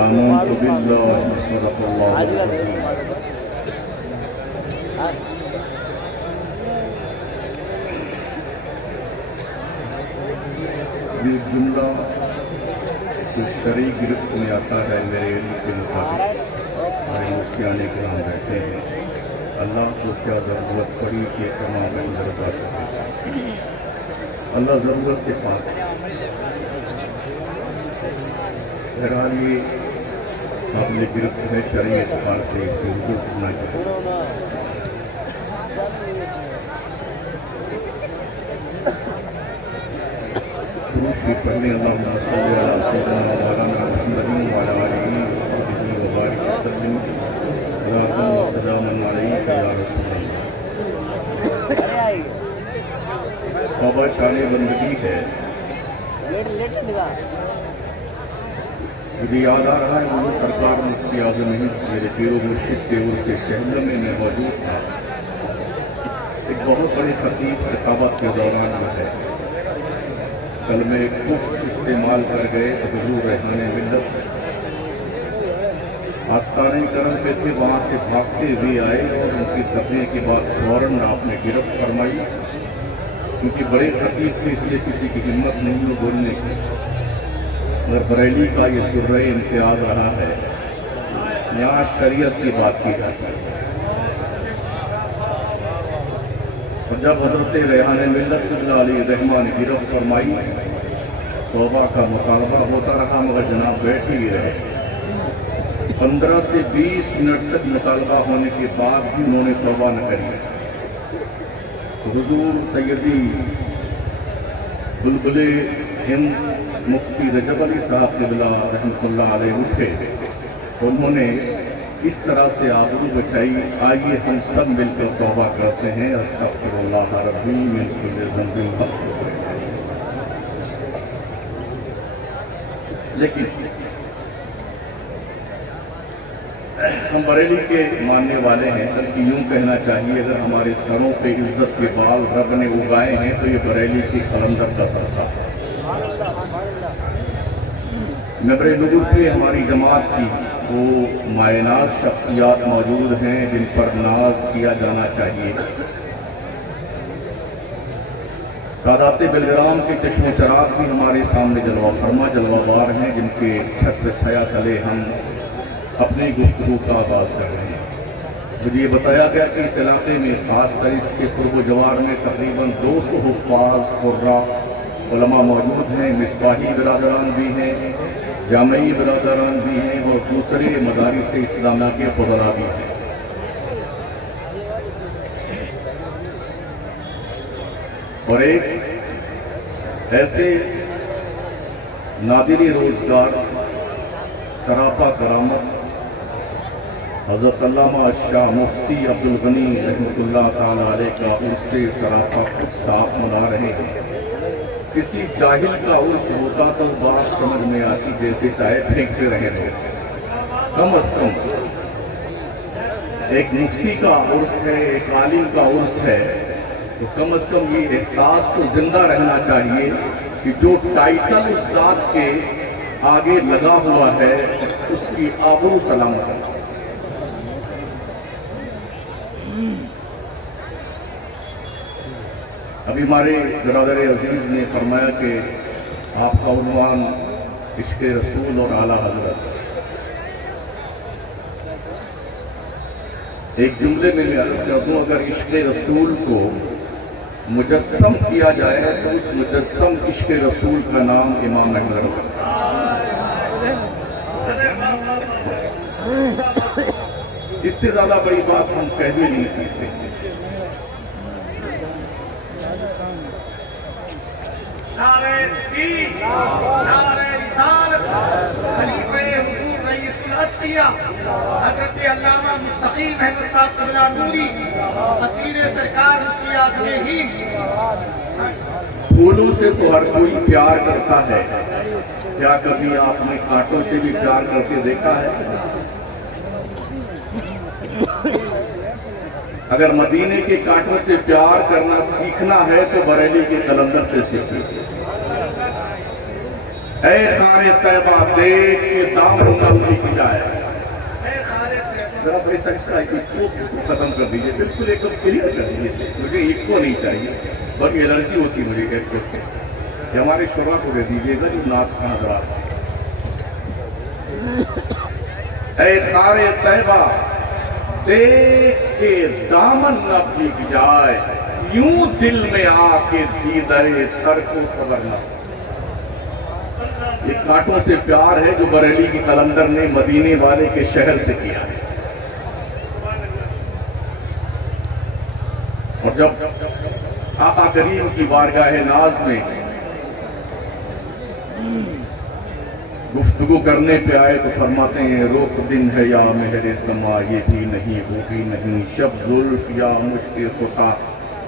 آمنت بالله صدق الله العظيم. یہ جملہ جو شرعی گرفت میں آتا ہے میرے علم کے مطابق ہمارے مفتیان کرام بیٹھے ہیں. اللہ کو کیا ضرورت پڑی کہ تمام درجہ کرے. اللہ ضرورت سے پاک ہے. بہرحال یہ قابل گرفت ہے شرعی اعتبار سے اسے اردو کرنا چاہیے. شروع پڑھنے اللہم صلی علی سیدنا مولانا محمد وعلی آلہ وصحبہ وبارک وسلم صلاۃ و سلام علیک یا رسول اللہ. بابا شان بندگی ہے. مجھے یاد آ رہا ہے وہ سرکار مفتی اعظم ہند میرے پیر و مرشد کے عرس شہر میں موجود تھا. ایک بہت بڑے خطیب خطابت کے دوران جو ہے کلمہ کفر استعمال کر گئے. حضور ریحان ملت آستانہ کرم پہ تھے, وہاں سے بھاگتے ہوئے آئے اور ان کی دبنے کے بعد فوراً آپ نے گرفت فرمائی. کیونکہ بڑے خطیب تھے اس لیے کسی کی ہمت نہیں ہو بولنے کی. مگر بریلی کا یہ درہ امتیاز رہا ہے, یہاں شریعت کی بات کی جاتی ہے. اور جب حضرت ریحان ملت اللہ علیہ رحمٰ نے گرفت فرمائی, توبہ کا مطالبہ ہوتا رہا مگر جناب بیٹھ ہی رہے. 15 سے 20 منٹ تک مطالبہ ہونے کے بعد بھی انہوں نے توبہ نہ کری. حضور سیدی بلبل ہند مفتی رجب علی صاحب قبلہ رحمۃ اللہ علیہ اٹھے. انہوں نے اس طرح سے آبرو بچائی. آئیے ہم سب مل کر توبہ کرتے ہیں. استغفر اللہ ربی من کل ذنب. لیکن ہم بریلی کے ماننے والے ہیں, بلکہ یوں کہنا چاہیے اگر ہمارے سروں پہ عزت کے بال رب نے اگائے ہیں تو یہ بریلی کی قلندر کا سر تھا. ممبر نور پہ ہماری جماعت کی وہ مائناز شخصیات موجود ہیں جن پر ناز کیا جانا چاہیے. سادات بلرام کے چشم و چراغ بھی ہمارے سامنے جلوہ فرما جلوہ بار ہیں, جن کے چھتر چھایا تلے ہم اپنی گفتگو کا آغاز کر رہے ہیں. مجھے یہ بتایا گیا کہ اس علاقے میں خاص کر اس کے قرب و جوار میں تقریباً 200 حفاظ قراء علماء موجود ہیں. مصباحی برادران بھی ہیں, جامعی برادران بھی ہیں اور دوسرے مدارس اسلامیہ کے فضلاء بھی ہیں. اور ایک ایسے نادری روزگار سراپا کرامت حضرت علامہ شاہ مفتی عبدالغنی رحمۃ اللہ تعالیٰ علیہ کا عرس سراپا خود صاف منا رہے ہیں. کسی جاہل کا عرس ہوتا تو بات سمجھ میں آتی جیسے چائے پھینکتے رہے تھے. کم از کم ایک مفتی کا عرس ہے, ایک عالم کا عرس ہے, تو کم از کم یہ احساس تو زندہ رہنا چاہیے کہ جو ٹائٹل اس ذات کے آگے لگا ہوا ہے اس کی آبرو سلامت ہے. ابھی ہمارے برادر عزیز نے فرمایا کہ آپ کا عنوان عشق رسول اور اعلیٰ حضرت. ایک جملے میں عرض کر دوں, اگر عشق رسول کو مجسم کیا جائے تو اس مجسم عشق رسول کا نام امام احمد رضا. اس سے زیادہ بڑی بات ہم کہہ بھی نہیں سکتے. نعرہ تکبیر، نعرہ رسالت، خلیفہ حضور رئیس الادقیہ حضرت علامہ مستقیم احمد صاحب قبلہ نوری وزیر سرکار مفتی اعظم ہند. پھولوں سے تو ہر کوئی پیار کرتا ہے, کیا کبھی آپ نے کانٹوں سے بھی پیار کرتے دیکھا ہے؟ اگر مدینے کے کانٹوں سے پیار کرنا سیکھنا ہے تو بریلی کے قلندر سے سیکھیں. اے خانِ طیبہ دیکھ کے دامن نبی کی جائے. ذرا بڑی سکسٹا کو ختم کر دیجئے، بالکل ایک دم کلیئر کر دیجئے. مجھے ایک کو نہیں چاہیے، بڑی الرجی ہوتی مجھے ایک کو سے. کہ ہمارے شعراء کو دے دیجئے گا جو نعت خواں حضرات. اے خانِ طیبہ دیکھ کے دامن نہ بھیگ جائے، یوں دل میں آ کے دیدرے تر کو خبر نہ. یہ کانٹوں سے پیار ہے جو بریلی کی قلندر نے مدینے والے کے شہر سے کیا ہے. اور جب آقا کریم کی بارگاہ ناز میں گفتگو کرنے پہ آئے تو فرماتے ہیں روک دن ہے یا مہر سما، یہ بھی نہیں وہ بھی نہیں، شب زلف یا مشک خطا،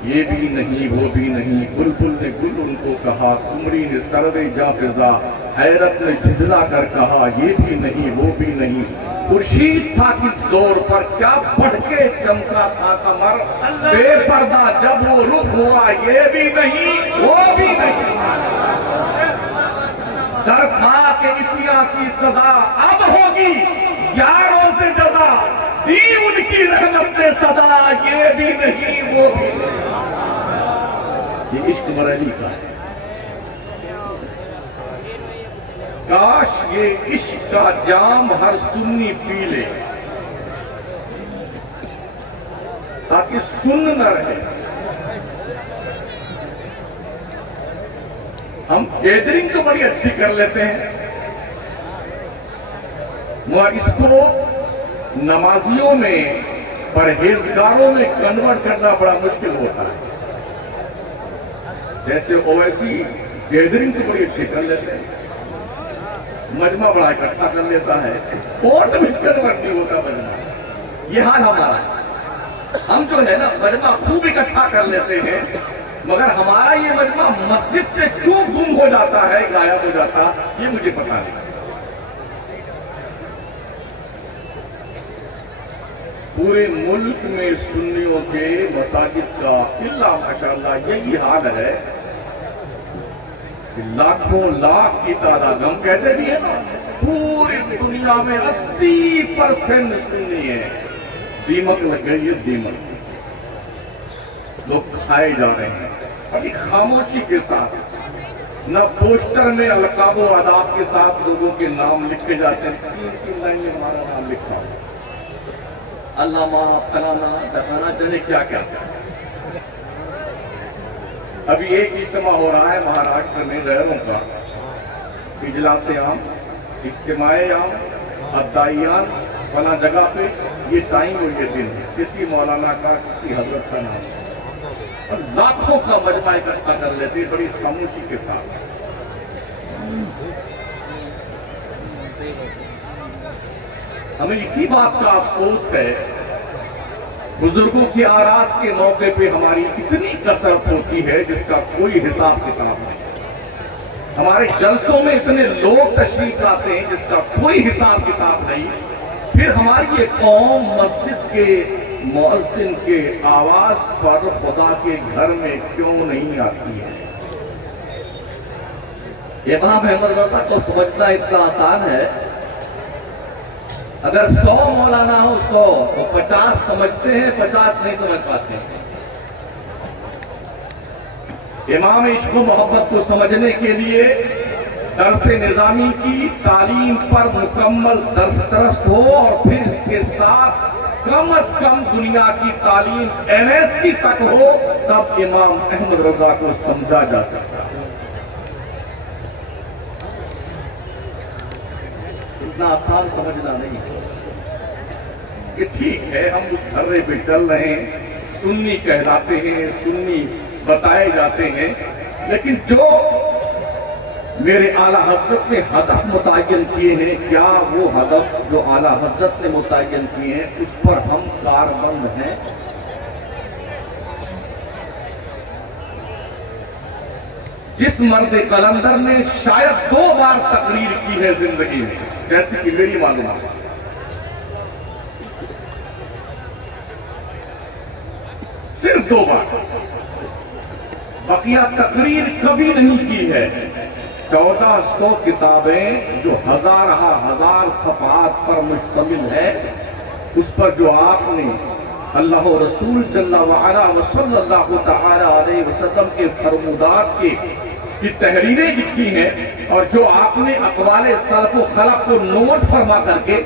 یہ بھی نہیں وہ بھی نہیں. بلبل نے گل ان کو کہا، قمری نے سرو جافزا، حیرت نے جھجلا کر کہا یہ بھی نہیں وہ بھی نہیں. خورشید تھا کس زور پر کیا بڑھ کے چمکا تھا قمر، بے پردہ جب وہ رخ ہوا یہ بھی نہیں وہ بھی نہیں. ڈر تھا کہ عصیاں کی سزا اب ہوگی یا روز جزا، دی ان کی رحمت نے صدا یہ بھی نہیں وہ بھی نہیں. یہ عشق بریلی کا ہے. کاش یہ عشق کا جام ہر سنی پی لے تاکہ سن نہ رہے. ہم گیدرنگ تو بڑی اچھی کر لیتے ہیں، مگر اس کو نمازیوں میں پرہیزگاروں میں کنورٹ کرنا بڑا مشکل ہوتا ہے. جیسے اویسی گیدرنگ تو بڑی اچھی کر لیتے ہیں، مجمع بڑا اکٹھا کر لیتا ہے، کوٹ میں کنورٹ نہیں ہوتا مجمع. یہ حال ہمارا ہے. ہم جو ہے نا مجمع خوب اکٹھا کر لیتے ہیں، مگر ہمارا یہ مجمع مسجد سے کیوں گم ہو جاتا ہے، غائب ہو جاتا، یہ مجھے پتا نہیں. پورے ملک میں سنیوں کے مساجد کا اللہ ماشاءاللہ یہی حال ہے کہ لاکھوں لاکھ کی تعداد، ہم کہتے بھی ہیں نا پوری دنیا میں 80% سنی ہے. دیمک لگ گئی ہے، دیمک. لوگ کھائے جا رہے ہیں بڑی خاموشی کے ساتھ. نہ پوسٹر میں القاب و آداب کے ساتھ لوگوں کے نام لکھے جاتے ہیں. 3 لائن میں ہمارا نام لکھا ہو، علامہ فلانا دفانا جانے کیا کیا. ابھی ایک اجتماع ہو رہا ہے مہاراشٹر میں غیروں کا، اجلاس عام، اجتماع عام، ادائیان فلاں جگہ پہ. یہ ٹائم اور یہ دن ہے، کسی مولانا کا کسی حضرت کا نام، اور لاکھوں کا مجمع اکٹھا کر لیتے بڑی خاموشی کے ساتھ. ہمیں اسی بات کا افسوس ہے بزرگوں کی آراس کے موقع پہ ہماری اتنی کثرت ہوتی ہے جس کا کوئی حساب کتاب نہیں. ہمارے جلسوں میں اتنے لوگ تشریف لاتے ہیں جس کا کوئی حساب کتاب نہیں. پھر ہماری یہ قوم مسجد کے مؤذن کے آواز پر خدا کے گھر میں کیوں نہیں آتی ہے. امام احمد رضا کو سمجھنا اتنا آسان ہے. اگر 100 مولانا ہو 100 تو 50 سمجھتے ہیں، 50 نہیں سمجھ پاتے ہیں. امام عشق و محبت کو سمجھنے کے لیے درس نظامی کی تعلیم پر مکمل درست ہو، اور پھر اس کے ساتھ کم از کم دنیا کی تعلیم MSc تک ہو، تب امام احمد رضا کو سمجھا جا سکتا ہے. اتنا آسان سمجھنا نہیں ہے کہ ٹھیک ہے ہم اس دھرے پہ چل رہے ہیں، سنی کہلاتے ہیں، سنی بتائے جاتے ہیں، لیکن جو میرے اعلیٰ حضرت نے ہدف متعین کیے ہیں، کیا وہ ہدف جو اعلیٰ حضرت نے متعین کیے ہیں اس پر ہم کاربند ہیں؟ جس مرد قلندر نے شاید 2 بار تقریر کی ہے زندگی میں، جیسے کہ میری معلومات، صرف 2 بار، بقیہ تقریر کبھی نہیں کی ہے. 1400 کتابیں جو ہزار صفحات پر مشتمل ہے، اس پر جو آپ نے اللہ و رسول جل وعلا و صلی اللہ تعالی علیہ وسلم کے فرمودات کی تحریریں لکھی ہیں، اور جو آپ نے اقوال سلف و خلف کو نوٹ فرما کر کے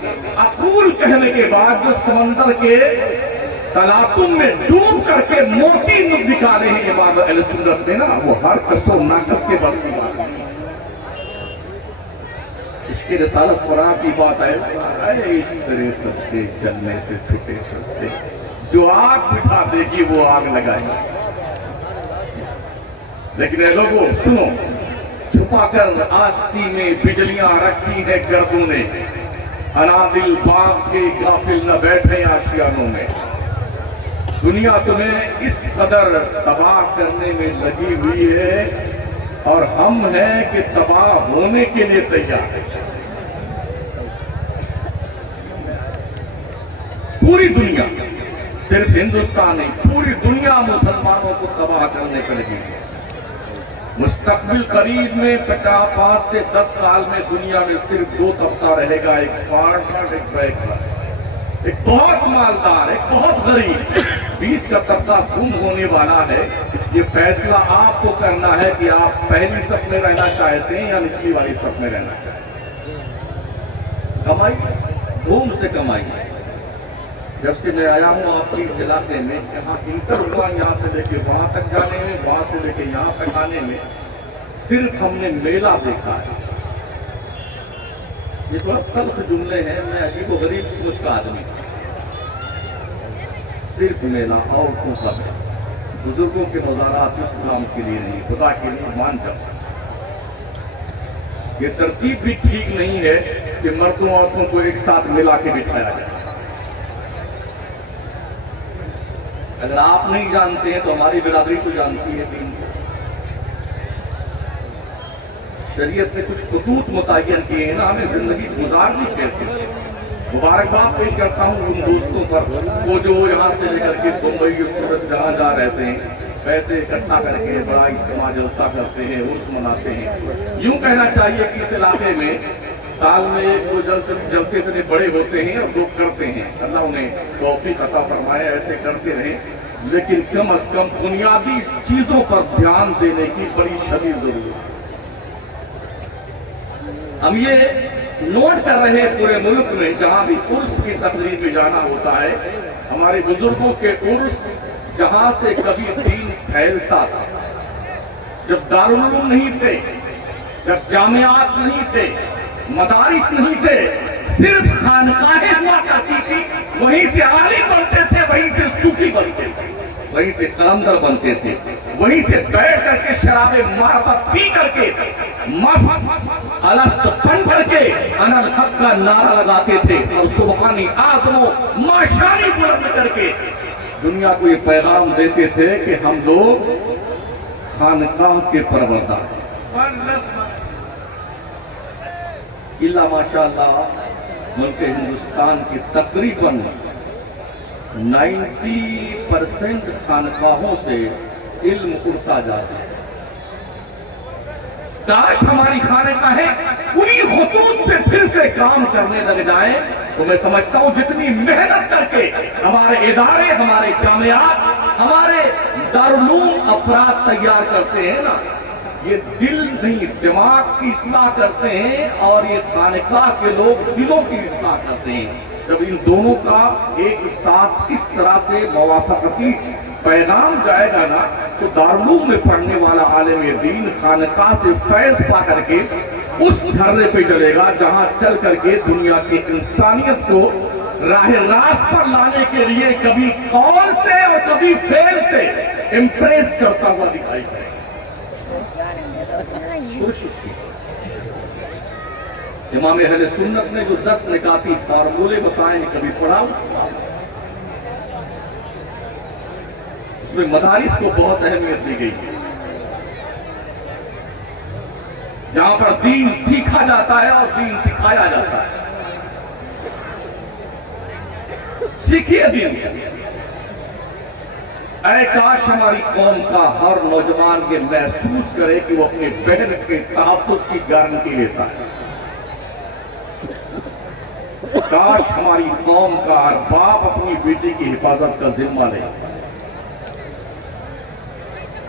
اقول کہنے کے بعد جو سمندر کے تلاطم میں ڈوب کر کے موتی نکالے ہیں امام اہل سنت نے نا، وہ ہر کس و ناقص کے بس کی بات ہے۔ اس کی رسالت قرآن کی بات ہے، اے اس طرح سب سے چلنے سے چھٹے سستے، جو آگ بٹھا دے گی وہ آگ لگائے گی۔ لیکن اے لوگوں سنو، چھپا کر آستی میں بجلیاں رکھی ہیں گردوں نے، انادل باغ کے غافل نہ بیٹھے آشیانوں میں۔ دنیا تمہیں اس قدر تباہ کرنے میں لگی ہوئی ہے، اور ہم ہیں کہ تباہ ہونے کے لیے تیار ہیں۔ پوری دنیا، صرف ہندوستان نہیں، پوری دنیا مسلمانوں کو تباہ کرنے پر لگی ہے۔ مستقبل قریب میں 5 سے 10 سال میں دنیا میں صرف 2 طبقہ رہے گا، ایک فارمر، ایک بیکور، ایک بہت مالدار، ایک بہت غریب۔ 20 کا طبقہ گم ہونے والا ہے۔ یہ فیصلہ آپ کو کرنا ہے کہ آپ پہلی صف میں رہنا چاہتے ہیں یا نچلی والی صف میں رہنا چاہتے ہیں۔ کمائی، دھوم سے کمائی۔ جب سے میں آیا ہوں آپ کی اس علاقے میں، یہاں انٹر ہوا یہاں سے لے کے وہاں تک جانے میں، وہاں سے لے کے یہاں تک آنے میں، صرف ہم نے میلہ دیکھا ہے۔ یہ تھوڑا تلخ جملے ہیں، میں عجیب و غریب سوچ کا آدمی ہوں۔ صرف میلہ، عورتوں کا ہے، بزرگوں کے مزارات اسلام کے لیے نہیں، خدا کے لیے مان جاؤ۔ یہ ترتیب بھی ٹھیک نہیں ہے کہ مردوں عورتوں کو ایک ساتھ ملا کے بٹھایا جائے۔ اگر آپ نہیں جانتے ہیں تو ہماری برادری تو جانتی ہے دین کو۔ شریعت نے کچھ خطوط متعین کیے ہیں نا، ہمیں زندگی گزارنی کیسے۔ مبارکباد پیش کرتا ہوں ان دوستوں پر وہ جو یہاں سے لے کر کے بمبئی سورت جہاں جہاں رہتے ہیں، پیسے اکٹھا کر کے بڑا اجتماع جلسہ کرتے ہیں، عرس مناتے ہیں۔ یوں کہنا چاہیے کہ اس علاقے میں سال میں ایک دو جلسے اتنے بڑے ہوتے ہیں اور لوگ کرتے ہیں، اللہ انہیں توفیق عطا فرمائے، ایسے کرتے رہیں۔ لیکن کم از کم بنیادی چیزوں پر دھیان دینے کی بڑی شدید ضرورت ہے۔ ہم یہ نوٹ کر رہے ہیں پورے ملک میں جہاں بھی عرس کی تقریب میں جانا ہوتا ہے، ہمارے بزرگوں کے عرس جہاں سے کبھی دین پھیلتا تھا، جب دارالعلوم نہیں تھے، جب جامعات نہیں تھے، مدارس نہیں تھے، صرف خانقاہیں ہوا کرتی تھی، وہیں سے عالم بنتے تھے، وہیں سے صوفی بنتے تھے، وہیں سے قلندر بنتے تھے، وہیں سے بیٹھ کر کے شراب معرفت پی کر کے مست الست بن کر کے انا الحق کا نعرہ لگاتے تھے، اور سبحانی آدم و ماشانی بلند کر کے دنیا کو یہ پیغام دیتے تھے کہ ہم لوگ خانقاہ کے پروردگار ہیں۔ اللہ ماشاءاللہ ملک ہندوستان کی تقریباً 90% خانقاہوں سے علم اڑتا جاتا ہے۔ کاش ہماری خانقاہیں انہی خطوط پہ پھر سے کام کرنے لگ جائیں، تو میں سمجھتا ہوں جتنی محنت کر کے ہمارے ادارے، ہمارے جامعات، ہمارے دارالعلوم افراد تیار کرتے ہیں نا، یہ دل نہیں دماغ کی اصلاح کرتے ہیں، اور یہ خانقاہ کے لوگ دلوں کی اصلاح کرتے ہیں۔ جب ان دونوں کا ایک ساتھ اس طرح سے موافقتی پیغام جائے گا نا، تو دارالعلوم میں پڑھنے والا عالم دین خانقاہ سے فیض پا کر کے اس دھرے پہ چلے گا جہاں چل کر کے دنیا کی انسانیت کو راہ راست پر لانے کے لیے کبھی قول سے اور کبھی فعل سے امپریس کرتا ہوا دکھائی دے۔ امام اہل سنت نے جو 10 نکاتی فارمولے بتائے ہیں، کبھی پڑھا اس میں مدارس کو بہت اہمیت دی گئی ہے، جہاں پر دین سیکھا جاتا ہے اور دین سکھایا جاتا ہے۔ سیکھیے دین، اے کاش ہماری قوم کا ہر نوجوان یہ محسوس کرے کہ وہ اپنی بہن کے تحفظ کی گارنٹی لیتا ہے۔ کاش ہماری قوم کا ہر باپ اپنی بیٹی کی حفاظت کا ذمہ لے۔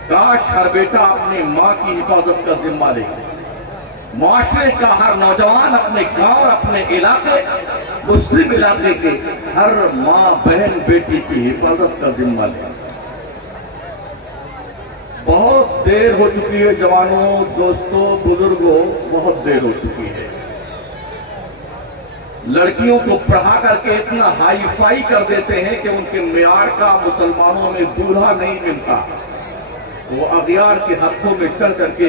کاش ہر بیٹا اپنی ماں کی حفاظت کا ذمہ لے۔ معاشرے کا ہر نوجوان اپنے گاؤں اور اپنے علاقے، مسلم علاقے کے ہر ماں بہن بیٹی کی حفاظت کا ذمہ لے۔ بہت دیر ہو چکی ہے جوانوں، دوستوں، بزرگوں، بہت دیر ہو چکی ہے۔ لڑکیوں کو پڑھا کر کے اتنا ہائی فائی کر دیتے ہیں کہ ان کے معیار کا مسلمانوں میں دولہا نہیں ملتا۔ وہ اغیار کے ہاتھوں میں چڑھ کر کے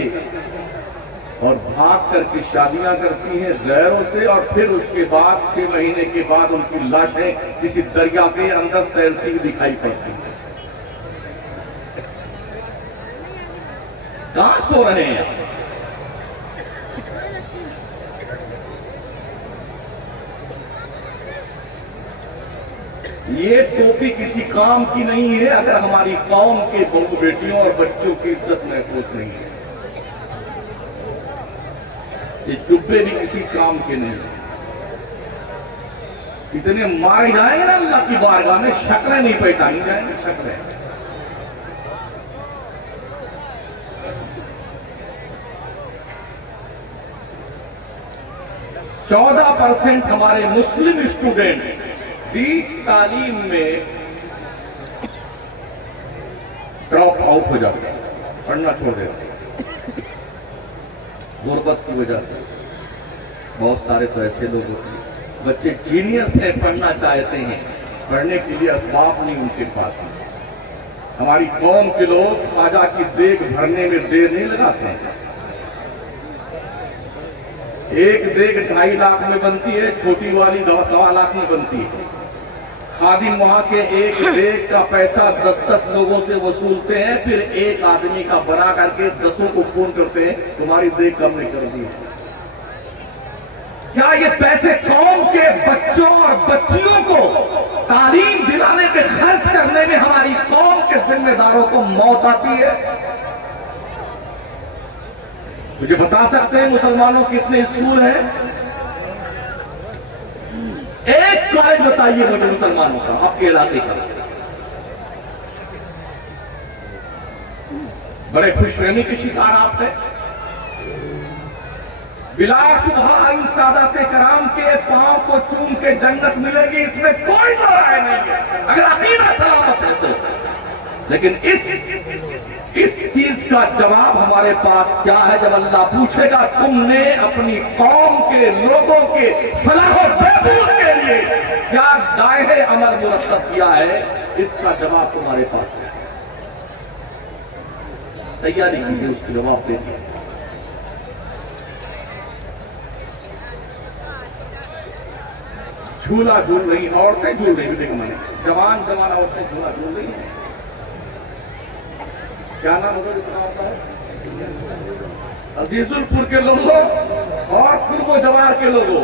اور بھاگ کر کے شادیاں کرتی ہیں غیروں سے، اور پھر اس کے بعد 6 مہینے کے بعد ان کی لاشیں کسی دریا کے اندر تیرتی ہوئی دکھائی پڑتی ہیں۔ کہاں سو رہے ہیں آپ؟ یہ ٹوپی کسی کام کی نہیں ہے اگر ہماری قوم کے بہو بیٹیوں اور بچوں کی عزت محفوظ نہیں ہے۔ یہ جبے بھی کسی کام کے نہیں ہیں۔ اتنے مارے جائیں گے نا اللہ کی بارگاہ میں، شکلیں نہیں پہچانی جائیں گے، شکلیں۔ 14% ہمارے مسلم اسٹوڈنٹ بیچ تعلیم میں ڈراپ آؤٹ ہو جاتے ہیں، پڑھنا چھوڑ دیتے ہیں غربت کی وجہ سے۔ بہت سارے تو ایسے لوگ ہوتے ہیں، بچے جینیس ہیں، پڑھنا چاہتے ہیں، پڑھنے کے لیے اسباب نہیں ان کے پاس ہیں۔ ہماری قوم کے لوگ خواجہ کی دیگ بھرنے میں دیر نہیں لگاتے ہیں۔ ایک دیگ 2.5 لاکھ میں بنتی ہے، چھوٹی والی 1.25 لاکھ میں بنتی ہے۔ خادم وہاں کے ایک دیگ کا پیسہ 10 لوگوں سے وصولتے ہیں، پھر ایک آدمی کا بنا کر کے 10 کو فون کرتے ہیں تمہاری دیگ کم نے کر دی۔ کیا یہ پیسے قوم کے بچوں اور بچیوں کو تعلیم دلانے پہ خرچ کرنے میں ہماری قوم کے ذمہ داروں کو موت آتی ہے؟ مجھے بتا سکتے ہیں مسلمانوں کتنے اسکول ہیں؟ ایک کالج بتائیے مجھے مسلمانوں کا، آپ کے علاقے کا۔ بڑے خوش رحمی کے شکار آپ ہیں۔ بلا شبہ ان سادات کرام کے پاؤں کو چوم کے جنت ملے گی، اس میں کوئی دو رائے نہیں ہے اگر عقیدہ سلامت ہے تو۔ لیکن اس چیز کا جواب ہمارے پاس کیا ہے جب اللہ پوچھے گا تم نے اپنی قوم کے لوگوں کے فلاح و بہبود کے لیے کیا ظاہر عمل مرتب کیا ہے؟ اس کا جواب تمہارے پاس ہے۔ تیاری کیجیے اس کے جواب دینے۔ جھولا جھول رہی عورتیں، جھول رہی دیکھ میں نے جوان عورتیں جھولا جھول رہی ہیں۔ کیا نام ہوگا جس کا ہوتا ہے؟ عزیز الپور کے لوگوں اور قرب و جوار کے لوگوں،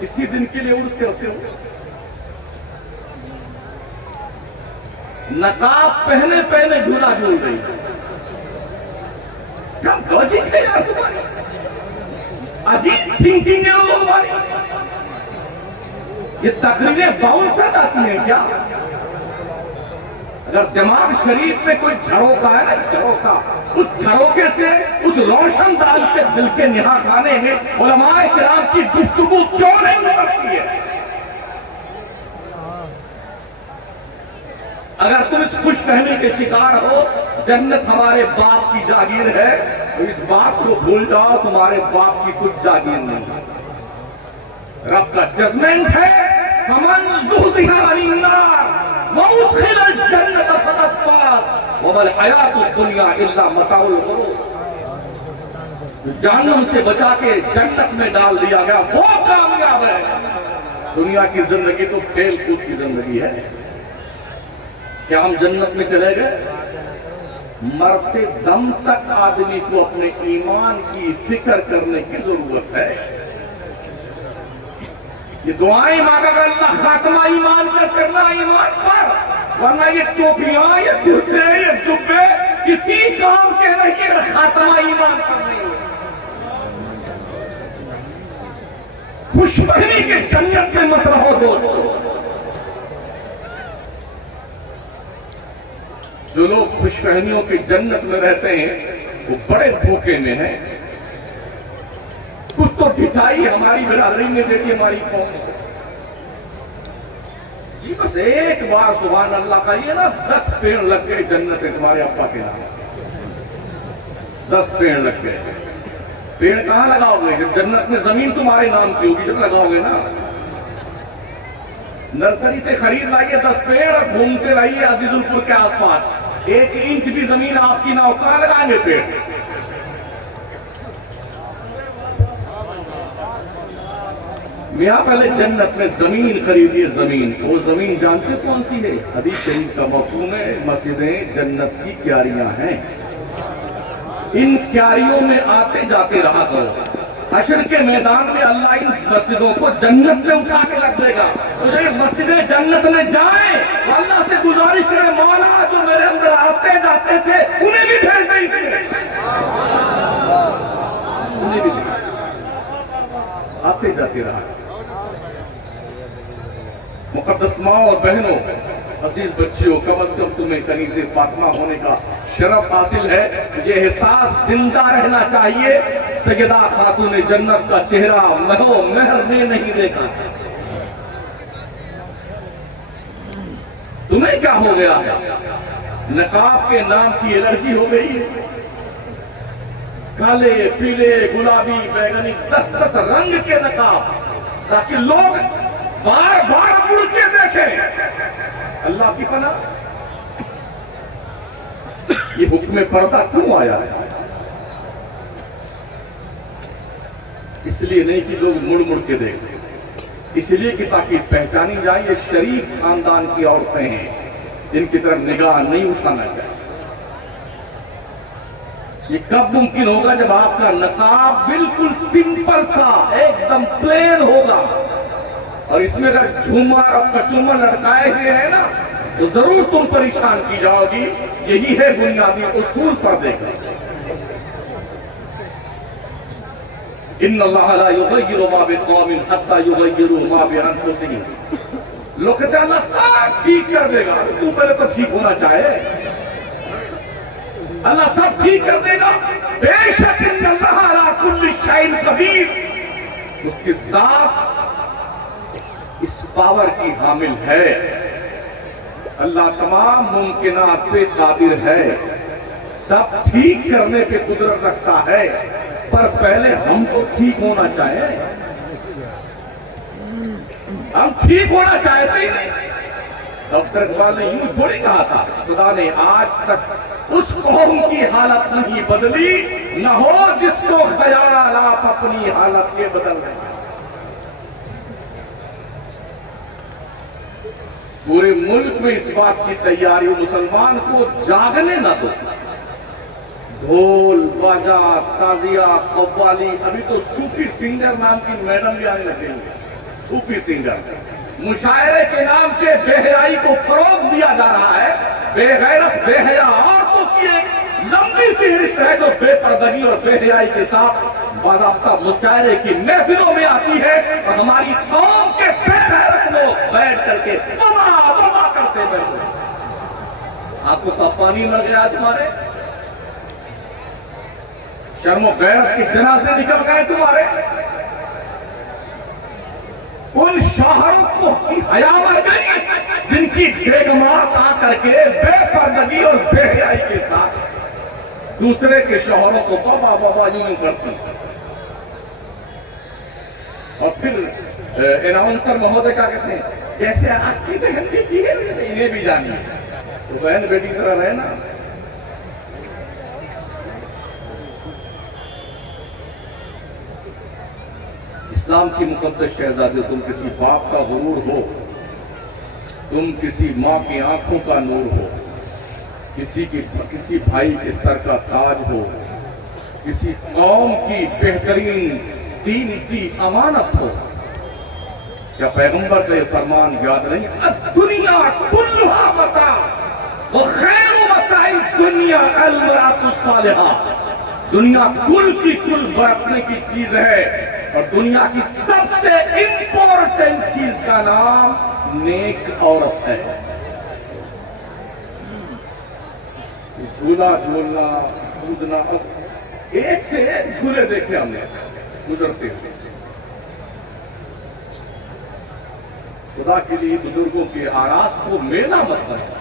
اسی دن کے لیے عرس کرتے ہو۔ نقاب پہنے پہنے جھولا جھول رہی ہے۔ کیا لوجک ہے یار تمہاری؟ عجیب تھنکنگ ہے لوگوں تمہاری۔ یہ تقریریں باؤنسر آتی ہیں کیا؟ اگر دماغ شریف میں کوئی جھڑوکا ہے نا، جھڑوکا، اس جھڑوکے سے اس روشن دان کے دل کے نہا کھانے میں علماء کرام کی گفتگو کیوں نہیں اترتی ہے؟ اگر تم اس خوش فہمی کے شکار ہو جنت ہمارے باپ کی جاگیر ہے تو اس بات کو بھول جاؤ، تمہارے باپ کی کچھ جاگیر نہیں ہے۔ رب کا ججمنٹ ہے فمن زحزح عن النار وادخل الجنة فقد فاز وما الحیاۃ الدنیا الا متاع الغرور۔ جہنم سے بچا کے جنت میں ڈال دیا گیا وہ کامیاب ہے۔ دنیا کی زندگی تو کھیل کود کی زندگی ہے۔ کیا ہم جنت میں چلے گئے؟ مرتے دم تک آدمی کو اپنے ایمان کی فکر کرنے کی ضرورت ہے۔ یہ دعائیں مانگا گا اللہ خاتمہ ایمان پر کرنا، ایمان پر ورنہ یہ ٹوپیاں، یہ کرتے، یہ جبے کسی کام کے نہیں، اگر خاتمہ ایمان پر نہیں ہو۔ خوش فہمی کے جنت میں مت رہو دوستو۔ جو لوگ خوش فہمیوں کی جنت میں رہتے ہیں وہ بڑے دھوکے میں ہیں۔ کچھ تو ڈھٹائی ہماری برادری نے دے دی، ہماری قوم کو۔ جی بس ایک بار سبحان اللہ کہیے نا، 10 پیڑ لگ گئے جنت ہے تمہارے ابا کے نام، 10 پیڑ لگ گئے۔ پیڑ کہاں لگاؤ گے؟ جب جنت میں زمین تمہارے نام کی ہوگی جب لگاؤ گے نا۔ نرسری سے خرید لائیے 10 پیڑ اور گھومتے رہیے عزیز الپور کے آس پاس، 1 انچ بھی زمین آپ کی نہ ہو، کہاں لگائیں گے پیڑ؟ یہاں پہلے جنت میں زمین خریدیے، زمین۔ وہ زمین جانتے کون سی ہے؟ حدیث شریف کا مفہوم ہے، مسجدیں جنت کی کیاریاں ہیں، ان کیاریوں میں آتے جاتے رہا کرو۔ حشر کے میدان میں اللہ ان مسجدوں کو جنت میں اٹھا کے رکھ دے گا۔ تو جو یہ مسجدیں جنت میں جائیں، وہ اللہ سے گزارش کرے، مولا جو میرے اندر آتے جاتے تھے انہیں بھی بھیج دے، اس میں انہیں بھی آتے جاتے رہا۔ مقدس ماں اور بہنوں، عزیز بچیوں، کم از کم تمہیں کنیز فاطمہ ہونے کا شرف حاصل ہے۔ یہ احساس زندہ رہنا چاہیے، سیدہ خاتون جنت کا چہرہ مہو مہر نے نہیں دیکھا۔ تمہیں کیا ہو گیا ہے؟ نقاب کے نام کی الرجی ہو گئی ہے؟ کالے، پیلے، گلابی، بیگنی، 10 رنگ کے نقاب، تاکہ لوگ بار بار مڑ کے دیکھیں۔ اللہ کی پناہ، یہ حکم پردہ کیوں آیا ہے؟ اس لیے نہیں کہ لوگ مڑ مڑ کے دیکھیں، اس لیے کہ تاکہ پہچانی جائے یہ شریف خاندان کی عورتیں ہیں، جن کی طرف نگاہ نہیں اٹھانا چاہیے۔ یہ کب ممکن ہوگا؟ جب آپ کا نقاب بالکل سمپل سا ایک دم پلین ہوگا، اور اس میں اگر جھومر اور کچومر لٹکائے ہوئے ہیں نا تو ضرور تم پریشان کی جاؤ گی۔ یہی ہے بنیادی اصول پردے کا۔ ان اللہ لا یغیر ما بقوم حتی یغیروا ما بانفسہم۔ لوگ کہتے ہیں اللہ سب ٹھیک کر دے گا، تو پہلے تو ٹھیک ہونا چاہے۔ اللہ سب ٹھیک کر دے گا، بے شک ان اللہ علی کل شیء قدیر۔ اس کی ذات اس پاور کی حامل ہے۔ اللہ تمام ممکنات پہ قادر ہے، سب ٹھیک کرنے پہ قدرت رکھتا ہے، پر پہلے ہم تو ٹھیک ہونا چاہیں۔ ہم ٹھیک ہونا چاہتے ہی نہیں۔ ڈاکٹر اقبال نے یوں تھوڑی کہا تھا، خدا نے آج تک اس قوم کی حالت نہیں بدلی، نہ ہو جس کو خیال آپ اپنی حالت کے بدل رہے ہیں۔ پورے ملک میں اس بات کی تیاری ہو، مسلمان کو جاگنے نہ دو۔ ڈھول، باجا، تازیہ، قوالی، ابھی تو صوفی سنگر نام کی میڈم بھی آنے لگے ہیں۔ صوفی سنگر مشاعرے کے نام پہ بے حیائی کو فروغ دیا جا رہا ہے۔ بے غیرت، بے حیا عورتوں کی ایک لمبی فہرست ہے جو بے پردگی اور بے حیائی کے ساتھ باضابطہ مشاعرے کی محفلوں میں آتی ہے، اور ہماری قوم کے بے غیرت لوگ بیٹھ کر کے وما کرتے بیٹھے۔ آنکھوں کا پانی لگ گیا تمہارے، شرم و غیرت کے جنازے نکل گئے تمہارے۔ ان شوہروں کو حیا مر گئی جن کی بیگمات آ کر کے بے پردگی اور بے حیائی کے ساتھ دوسرے کے شوہروں کو بابا بابا یوں کرتی۔ اور پھر اناؤنسر مہودے کیا کہتے ہیں، جیسے آپ کی بہن بھی کی ہے ویسے انہیں بھی جانی ہے۔ تو بہن بیٹی طرح رہے نا۔ اسلام کی مقدس شہزادی، تم کسی باپ کا غرور ہو، تم کسی ماں کی آنکھوں کا نور ہو، کسی بھائی کے سر کا تاج ہو، کسی قوم کی بہترین قیمتی امانت ہو، کیا پیغمبر کا یہ فرمان یاد نہیں؟ الدنیا کلھا متاع وخیر متاع الدنیا المرأۃ الصالحہ، دنیا کل کی کل برتنے کی چیز ہے، اور دنیا کی سب سے امپورٹنٹ چیز کا نام نیک عورت ہے۔ جھولا جھولنا، کودنا، ایک سے ایک جھولے دیکھے ہم نے گزرتے ہوئے۔ خدا کے لیے بزرگوں کے آراس کو میلہ مت بناؤ۔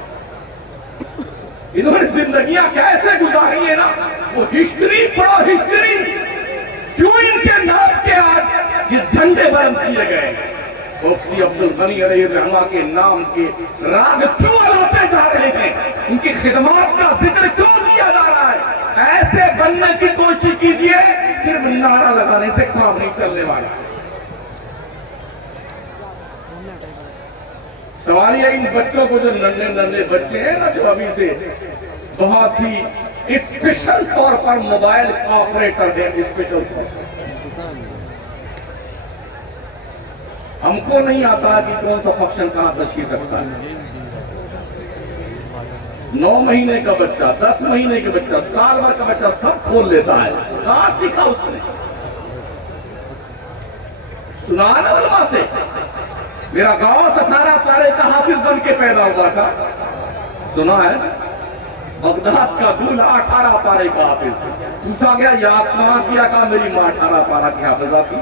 انہوں نے زندگیاں کیسے گزاری ہیں نا، وہ ہسٹری پڑھو، ہسٹری کیوں ان کے نام کے آج یہ جھنڈے بلند کیے گئے، مفتی عبدالغنی علیہ الرحمہ کے نام کے راگ کیوں الاپے جا رہے ہیں، ان کی خدمات کا ذکر کیوں کیا جا رہا ہے۔ ایسے بننے کی کوشش کیجئے، صرف نعرہ لگانے سے کام نہیں چلنے والا۔ سوال یہ ان بچوں کو جو ننھے بچے ہیں نا، جو ابھی سے بہت ہی اسپیشل طور پر موبائل آپریٹر ہیں، اسپیشل طور پر ہم کو نہیں آتا کہ کون سا فنکشن کہاں تشکیل رکھتا ہے۔ 9 مہینے کا بچہ، 10 مہینے کا بچہ، سال بھر کا بچہ سب کھول لیتا ہے۔ کہاں سیکھا اس نے؟ سنانا علماء سے۔ میرا گاؤں 18 پارے کا حافظ بن کے پیدا ہوا تھا، سنا ہے؟ بغداد کا دولہا 18 پارے کا حافظ، پوچھا گیا یاد کہاں کیا؟ کہا میری ماں 18 پارہ کی حافظہ تھی،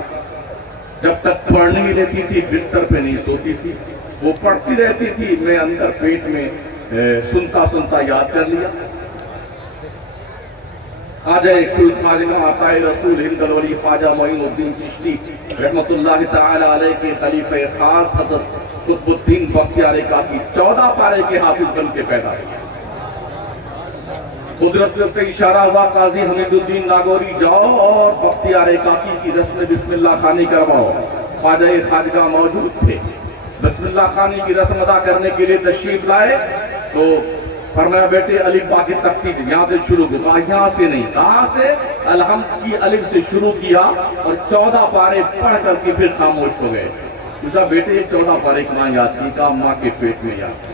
جب تک پڑھ نہیں لیتی تھی بستر پہ نہیں سوتی تھی، وہ پڑھتی رہتی تھی، میں اندر پیٹ میں سنتا سنتا یاد کر لیا۔ خواجہ کل خواجہ عطا رسول ہند الولی خواجہ معین الدین چشتی رحمت اللہ تعالی علیہ کے خلیفہ خاص حضرت قطب الدین بختیار کاکی 14 پارے کے حافظ بن کے پیدا ہوئے۔ قدرت پہ اشارہ ہوا، قاضی حمید الدین ناگوری جاؤ اور بختیار کاکی کی رسم بسم اللہ خوانی کرواؤ۔ خواجہ خواجہ موجود تھے، بسم اللہ خوانی کی رسم ادا کرنے کے لیے تشریف لائے تو فرمایا بیٹے الف با کی تختی یہاں سے شروع کیا، یہاں سے نہیں، کہاں سے؟ الحمد کی الف سے شروع کیا اور 14 پارے پڑھ کر کے پھر خاموش ہو گئے۔ پوچھا بیٹے یہ 14 پارے کہاں یاد کی؟ کہا ماں کے پیٹ میں یاد۔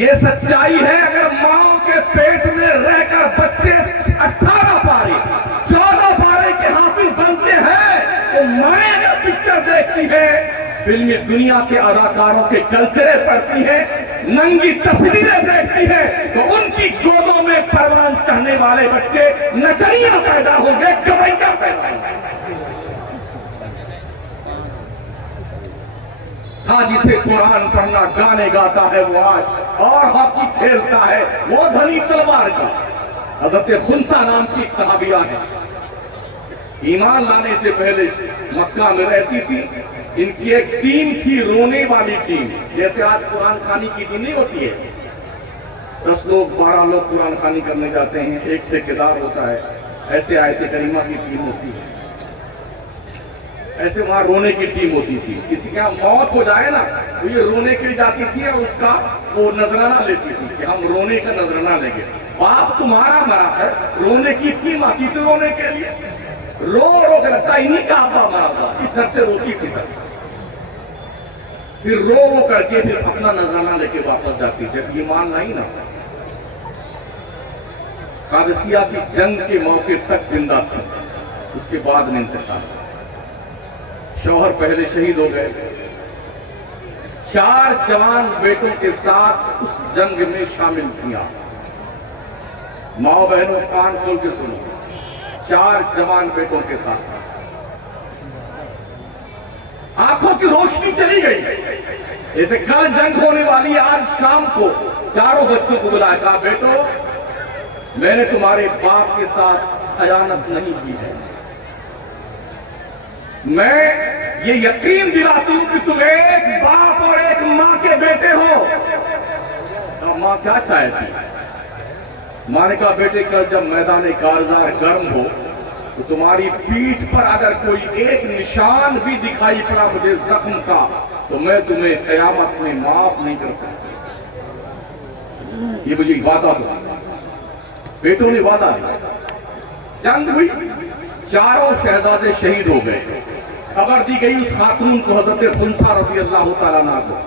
یہ سچائی ہے، اگر ماں کے پیٹ میں رہ کر بچے 18 پارے 14 پارے کے حافظ بنتے ہیں تو مائیں اگر پکچر دیکھتی ہے، فلمی دنیا کے اداکاروں کے کلچریں پڑھتی ہیں، ننگی تصویریں دیکھتی ہیں، تو ان کی گودوں میں پروان چڑھنے والے بچے نچنیاں پیدا ہوں گے، گویّاں پیدا ہوں گے۔ تھا جسے قرآن پڑھنا گانے گاتا ہے وہ آج، اور ہاکی کھیلتا ہے وہ دھنی تلوار کا۔ حضرت خنسا نام کی ایک صحابیہ ہے، ایمان لانے سے پہلے مکہ میں رہتی تھی۔ ان کی ایک ٹیم تھی، رونے والی ٹیم، جیسے آج قرآن خوانی کی ٹیم نہیں ہوتی ہے، 10 لوگ 12 لوگ قرآن خوانی کرنے جاتے ہیں، ایک ٹھیکیدار ہوتا ہے، ایسے آیت کریمہ کی ٹیم ہوتی ہے، ایسے وہاں رونے کی ٹیم ہوتی تھی۔ کسی کے یہاں موت ہو جائے نا تو یہ رونے کے لیے جاتی تھی اور اس کا وہ نذرانہ لیتی تھی کہ ہم رونے کا نذرانہ لیں گے۔ باپ تمہارا مرا ہے، رونے کی ٹیم آتی تھی رونے کے لیے، رو رو کے لگتا ہی نہیں کہ ابا مرا تھا، اس طرح سے روتی تھی سب، پھر رو وہ کر کے پھر اپنا نذرانہ لے کے واپس جاتی تھی۔ جب ایمان نہیں نا، قادسیہ کی جنگ کے موقع تک زندہ تھی، اس کے بعد نے انتقال، شوہر پہلے شہید ہو گئے، 4 جوان بیٹوں کے ساتھ اس جنگ میں شامل کیا۔ ماں بہنوں کان کھول کے سنو، 4 جوان بیٹوں کے ساتھ آنکھوں کی روشنی چلی گئی، جیسے کل جنگ ہونے والی، آج شام کو 4 بچوں کو بلایا، کہا بیٹو میں نے تمہارے باپ کے ساتھ خیانت نہیں کی ہے، میں یہ یقین دلاتی ہوں کہ تم ایک باپ اور ایک ماں کے بیٹے ہو۔ ماں کیا چاہتی؟ ماں نے کہا بیٹے کل جب میدان کارزار گرم ہو تو تمہاری پیٹھ پر اگر کوئی ایک نشان بھی دکھائی پڑا مجھے زخم کا تو میں تمہیں قیامت میں معاف نہیں کر سکتی۔ یہ مجھے وعدہ دو۔ بیٹوں نے وعدہ دیا، جنگ ہوئی، 4 شہزادے شہید ہو گئے، خبر دی گئی اس خاتون کو حضرت خنسا رضی اللہ تعالیٰ عنہ کو،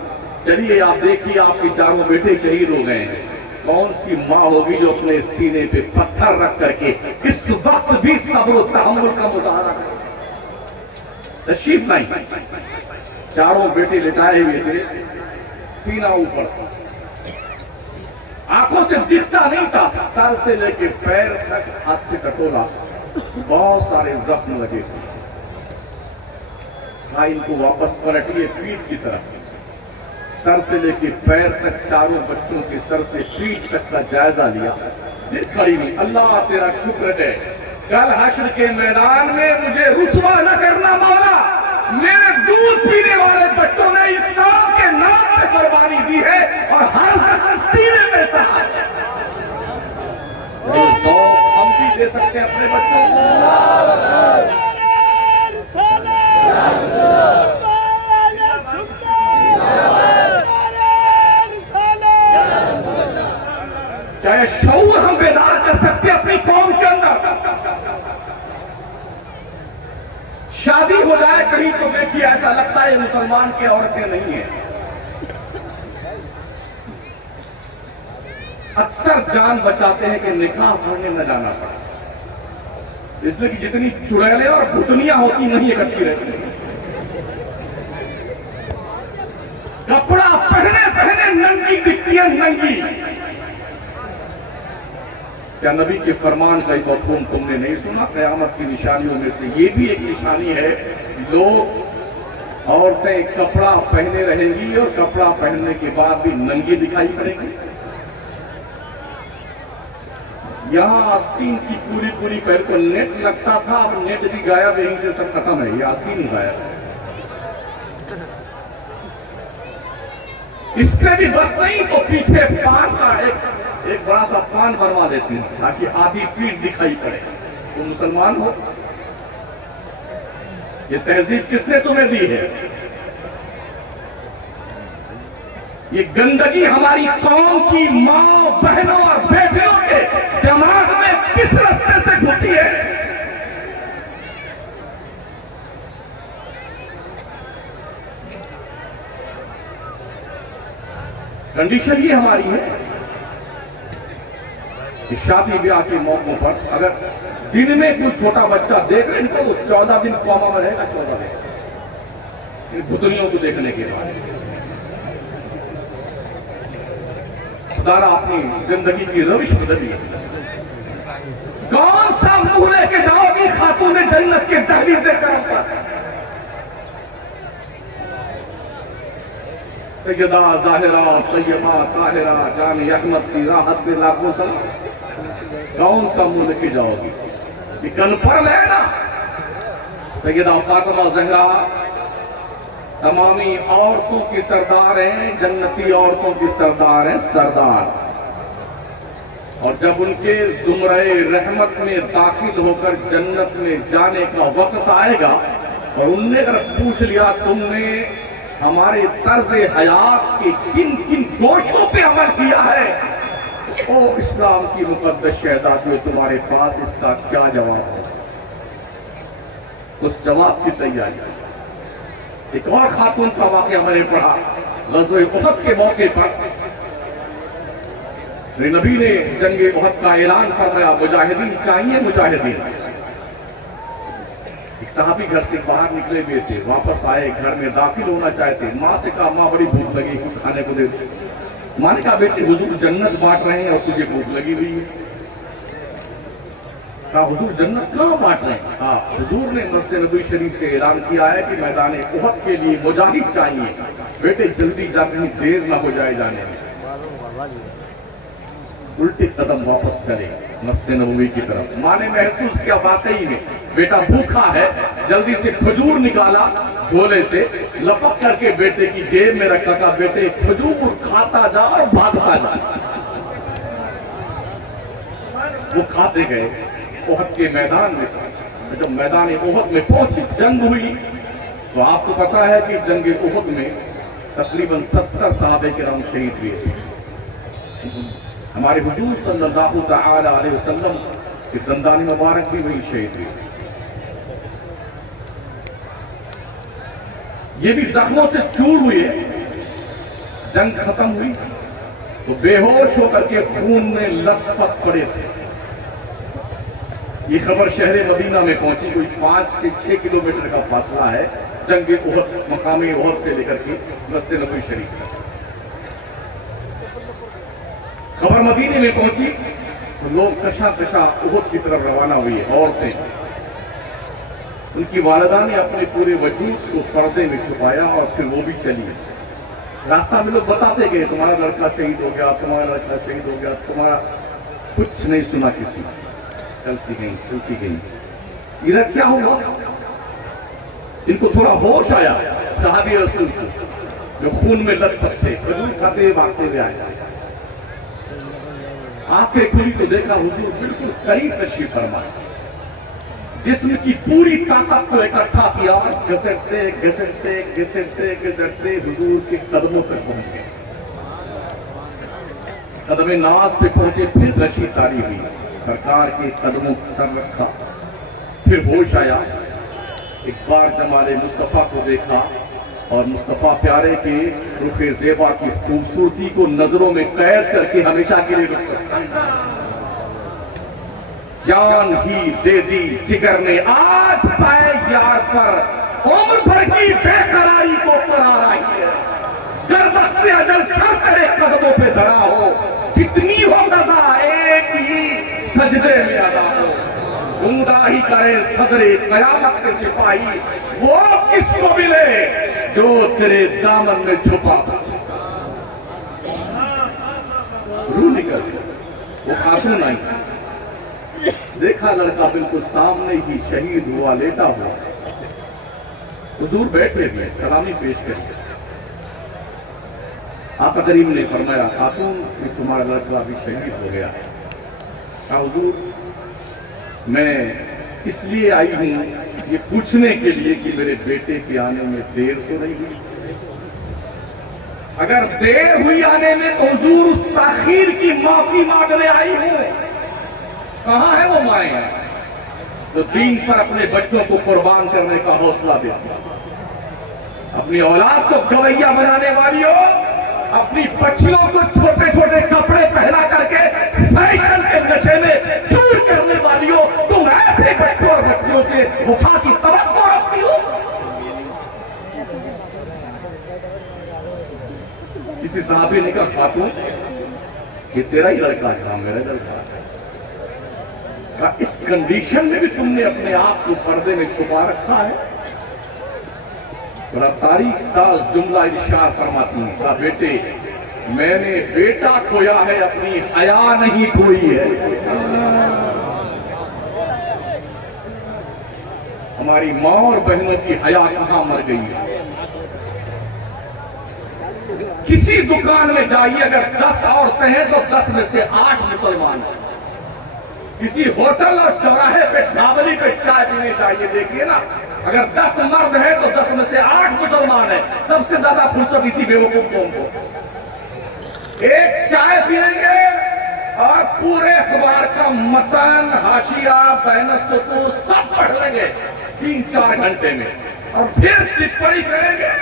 چلیے آپ دیکھیے آپ کے چاروں بیٹے شہید ہو گئے ہیں۔ کون سی ماں ہوگی جو اپنے سینے پہ پتھر رکھ کر کے اس وقت بھی صبر و تحمل کا مظاہرہ کرے؟ تشریف نہیں، چاروں بیٹے لٹائے ہوئے تھے، سینہ اوپر تھا، آنکھوں سے دکھتا نہیں تھا، سر سے لے کے پیر تک ہاتھ سے ٹٹولا، بہت سارے زخم لگے تھے۔ ان کو واپس پلٹیے پیٹھ کی طرف، سر سے لے کے پیر تک چاروں بچوں کے سر سے پیٹھ تک کا جائزہ لیا، پھر کھڑی ہوئی، اللہ تیرا شکر ہے، کل حشر کے میدان میں مجھے رسوا نہ کرنا مولا، میرے دودھ پینے والے بچوں نے اسلام کے نام پہ قربانی دی ہے اور ہر زخم سینے میں سہا ہے۔ یہ ذوق ہم بھی دے سکتے ہیں اپنے بچوں کو۔ کیا یہ شعور ہم بیدار کر سکتے ہیں اپنی قوم کے اندر؟ شادی ہو جائے کہیں تو دیکھیے ایسا لگتا ہے یہ مسلمان کی عورتیں نہیں ہیں۔ اکثر جان بچاتے ہیں کہ نکاح پڑھنے نہ جانا پڑے، اس لیے کہ جتنی چڑیلیں اور گھٹنیاں ہوتی نہیں اکٹھی رہتی۔ کپڑا پہنے پہنے ننگی دکھتی ہے، ننگی۔ کیا نبی کے فرمان کا ایک مفہوم تم نے نہیں سنا؟ قیامت کی نشانیوں میں سے یہ بھی ایک نشانی ہے، لوگ عورتیں کپڑا پہنے رہیں گی اور کپڑا پہننے کے بعد بھی ننگی دکھائی پڑے گی۔ یہاں آستین کی پوری پہلے کو نیٹ لگتا تھا، اب نیٹ بھی غائب، یہیں سے سب ختم ہے، یہ آستین ہی غائب ہے۔ اس پہ بھی بس نہیں تو پیچھے پان کا ایک بڑا سا پان بنوا دیتے ہیں تاکہ آدھی پیٹھ دکھائی پڑے۔ تم مسلمان ہو؟ یہ تہذیب کس نے تمہیں دی ہے؟ یہ گندگی ہماری قوم کی ماں، بہنوں اور بیٹیوں کے دماغ میں کس راستے سے گھسی ہے؟ کنڈیشن یہ ہماری ہے کہ شادی بیاہ کے موقعوں پر اگر دن میں کوئی چھوٹا بچہ دیکھ رہے ان کو 14 دن کوما میں رہے گا، 14 دن گھٹنیوں کو دیکھنے کے بعد۔ خدا اپنی زندگی کی روش بدلی ہے۔ کون سا منہ لے کے جاؤ گی خاتون جنت کے دہلیز کرم پر؟ سیدہ ظاہرہ طیبہ طاہرہ جان احمد کی راحت میں لاکھوں سلام۔ کون سا منہ لے کے جاؤ گی؟ یہ کنفرم ہے نا؟ سیدہ فاطمہ زہرا تمامی عورتوں کی سردار ہیں، جنتی عورتوں کی سردار ہیں، سردار۔ اور جب ان کے زمرہ رحمت میں داخل ہو کر جنت میں جانے کا وقت آئے گا اور ان نے اگر پوچھ لیا تم نے ہمارے طرز حیات کے کن کن گوشوں پہ عمل کیا ہے، او اسلام کی مقدس شہزادی تمہارے پاس اس کا کیا جواب ہے؟ اس جواب کی تیاری۔ ایک اور خاتون کا واقعہ میں نے پڑھا غزوہ احد کے موقع پر، نبی نے جنگ احد کا اعلان فرمایا، مجاہدین چاہیے، مجاہدین۔ ایک صحابی گھر سے باہر نکلے ہوئے تھے، واپس آئے، گھر میں داخل ہونا چاہتے، ماں سے کہا ماں بڑی بھوک لگی، کچھ کھانے کو دے دو۔ ماں نے کہا بیٹے حضور جنت بانٹ رہے ہیں اور تجھے بھوک لگی ہوئی ہے۔ کہا حضور جنت کہاں بانٹ رہے ہیں؟ کہا حضور نے مسجد نبوی شریف سے اعلان کیا ہے کہ میدان احد کے لیے مجاہد چاہیے، بیٹے جلدی جا کہیں دیر نہ ہو جائے جانے میں۔ الٹے قدم واپس چلے مسجد نبوی کی طرف۔ ماں نے محسوس کیا واقعی میں بیٹا بھوکا ہے، جلدی سے کھجور نکالا جھولے سے، لپک کر کے بیٹے کی جیب میں رکھا، کہا بیٹے کھجور کھاتا جا اور بھاگتا جا۔ وہ کھاتے گئے، احد کے میدان میں جب میدان احد میں پہنچی، جنگ ہوئی، تو آپ کو پتا ہے کہ جنگ احد میں تقریباً 70 صحابہ کرام شہید ہوئے تھے۔ ہمارے حضور صلی اللہ تعالی علیہ وسلم کی دندان مبارک بھی وہی شہید ہوئی۔ یہ بھی زخموں سے چور ہوئے. جنگ ختم ہوئی تو بے ہوش ہو کر کے خون میں لت پت پڑے تھے. یہ خبر شہر مدینہ میں پہنچی. کوئی 5 سے 6 کلومیٹر کا فاصلہ ہے جنگ احد, مقامی احد سے لے کر کے مسجد نبوی شریف تک. خبر مدینے میں پہنچی تو لوگ کشا احد کی طرف روانہ ہوئی. عورتیں, ان کی والدہ نے اپنے پورے وجود کو پردے میں چھپایا اور پھر وہ بھی چلی. راستہ میں لوگ بتاتے گئے تمہارا لڑکا شہید ہو گیا, تمہارا لڑکا شہید ہو گیا, تمہارا کچھ نہیں سنا کسی. چلتی گئی. ادھر کیا ہوا؟ ان کو تھوڑا ہوش آیا. صحابی رسول کو جو خون میں لت پت تھے, کھجور کھاتے ہوئے بھاگتے ہوئے آئے. آنکھیں کھلی تو دیکھا حضور بالکل قریب تشریف فرما, جسم کی پوری طاقت کو اکٹھا کیا اور گھسٹتے حضور کے قدموں تک پہنچ گئے. قدم ناز پہ پہنچے, پھر رشی تاری ہوئی, سرکار کے قدموں پر سر رکھا, پھر ہوش آیا. ایک بار جمال مصطفیٰ کو دیکھا اور مصطفیٰ پیارے کے رخ زیبا کی خوبصورتی کو نظروں میں قید کر کے ہمیشہ کے لیے رک سکتا. جان ہی دے دی جگر نے آج پائے یار پر, عمر بھر کی بے قراری کو قرار آئی ہے. گر بخت اجل سر تیرے قدموں پہ دھرا ہو, جتنی ہو قضا ایک ہی سجدے میں ادا ہو. ڈھونڈا ہی کرے صدر قیامت کے سپاہی, وہ کس کو ملے جو تیرے دامن میں چھپا تھا. روح نکل گئی. وہ خاتون آئی, دیکھا لڑکا بالکل سامنے ہی شہید ہوا, لیٹا ہوا. حضور بیٹھے ہوئے, سلامی پیش کری. آقا کریم نے فرمایا, خاتون کہ تمہارا لڑکا بھی شہید ہو گیا. کہا حضور میں اس لیے آئی ہوں یہ پوچھنے کے لیے کہ میرے بیٹے کے آنے میں دیر تو نہیں ہوئی. اگر دیر ہوئی آنے میں تو حضور اس تاخیر کی معافی مانگنے آئی ہوں. کہاں ہے وہ مائیں جو دین پر اپنے بچوں کو قربان کرنے کا حوصلہ دیتی, اپنی اولاد کو گویا بنانے والی ہو, اپنی بچیوں کو چھوٹے چھوٹے کپڑے پہنا کر کے فیشن کے نشے میں چور کرنے والی ہو. تم ایسے بچوں اور بچیوں سے وفا کی توقع رکھتی ہو. کسی صحابی نے کہا, خاتون یہ تیرا ہی لڑکا ہے. کہا میرا لڑکا ہے. کہا اس کنڈیشن میں بھی تم نے اپنے آپ کو پردے میں چھپا رکھا ہے. بڑا تاریخ ساز جملہ ارشاد فرماتی ہیں. کہا بیٹے میں نے بیٹا کھویا ہے, اپنی حیا نہیں کھوئی ہے. ہماری ماں اور بہنوں کی حیا کہاں مر گئی ہے. کسی دکان میں جائیے, اگر 10 عورتیں ہیں تو 10 میں سے 8 مسلمان ہیں. کسی ہوٹل اور چوراہے پہ ڈھابلی پہ چائے پینے جائیے, دیکھیے نا, اگر 10 مرد ہیں تو 10 میں سے 8 مسلمان ہیں. سب سے زیادہ فرصت اسی بیوقوف قوم کو. ایک چائے پیئیں گے اور پورے اخبار کا متن, حاشیہ, بینس تو سب پڑھ لیں گے 3-4 گھنٹے میں, اور پھر ٹپڑی کریں گے.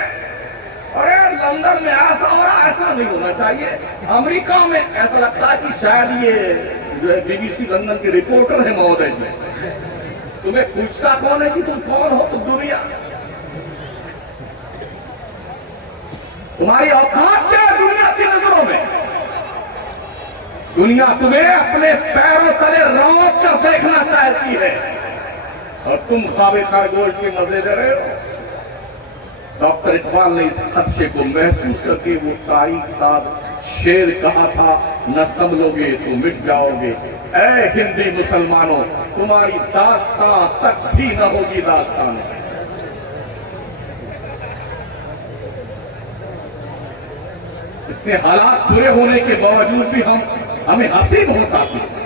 ارے لندن میں ایسا ہو رہا, ایسا نہیں ہونا چاہیے. امریکہ میں ایسا لگتا ہے کہ شاید یہ جو ہے بی بی سی لندن کے رپورٹر ہیں مہودے میں. تمہیں پوچھتا کون ہے کہ تم کون ہو؟ تم دنیا. تمہاری اوقات کیا ہے دنیا کی نظروں میں؟ دنیا تمہیں اپنے پیروں تلے روک کر دیکھنا چاہتی ہے, اور تم خواب خرگوش کے مزے لے رہے ہو. ڈاکٹر اقبال نے اس خدشے کو محسوس کر کے وہ تاریخ ساز شعر کہا تھا, نہ سنبھلو گے تو مٹ جاؤ گے. اے ہندی مسلمانوں, تمہاری داستان تک بھی نہ ہوگی داستان. اتنے حالات برے ہونے کے باوجود بھی ہمیں ہنسی بہت آتی ہے.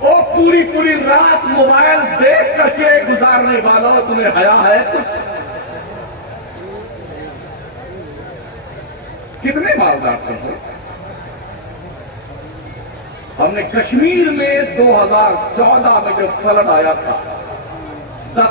اور پوری رات موبائل دیکھ کر کے گزارنے والوں, تمہیں حیا ہے کچھ؟ کتنے مالدار تم ہو؟ ہم نے کشمیر میں 2014 میں جب فلڈ آیا تھا, 10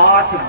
8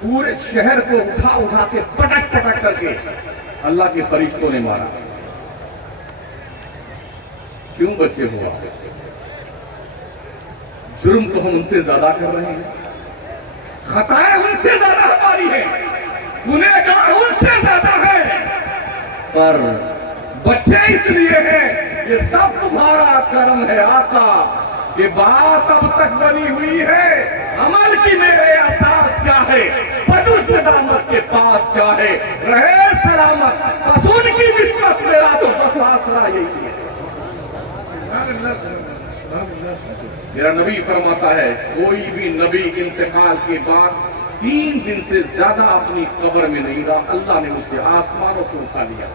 پورے شہر کو اٹھا اٹھا کے پٹک پٹک کر کے اللہ کے فرشتوں نے مارا. کیوں بچے ہوا؟ جرم تو ہم ان سے زیادہ کر رہے ہیں, خطائیں ان سے زیادہ ہماری ہیں, گنہگار ان سے زیادہ ہے, پر بچے اس لیے ہیں یہ سب تمہارا کرم ہے آقا. یہ بات اب تک بنی ہوئی ہے, عمل کی میرے اساس کیا ہے, بجز ندامت کے پاس کیا ہے, رہے سلامت بس ان کی نسبت میرا تو بس آسرا یہی ہے. میرا نبی فرماتا ہے کوئی بھی نبی انتقال کے بعد 3 دن سے زیادہ اپنی قبر میں نہیں رہا, اللہ نے اسے آسمانوں کو اٹھا لیا.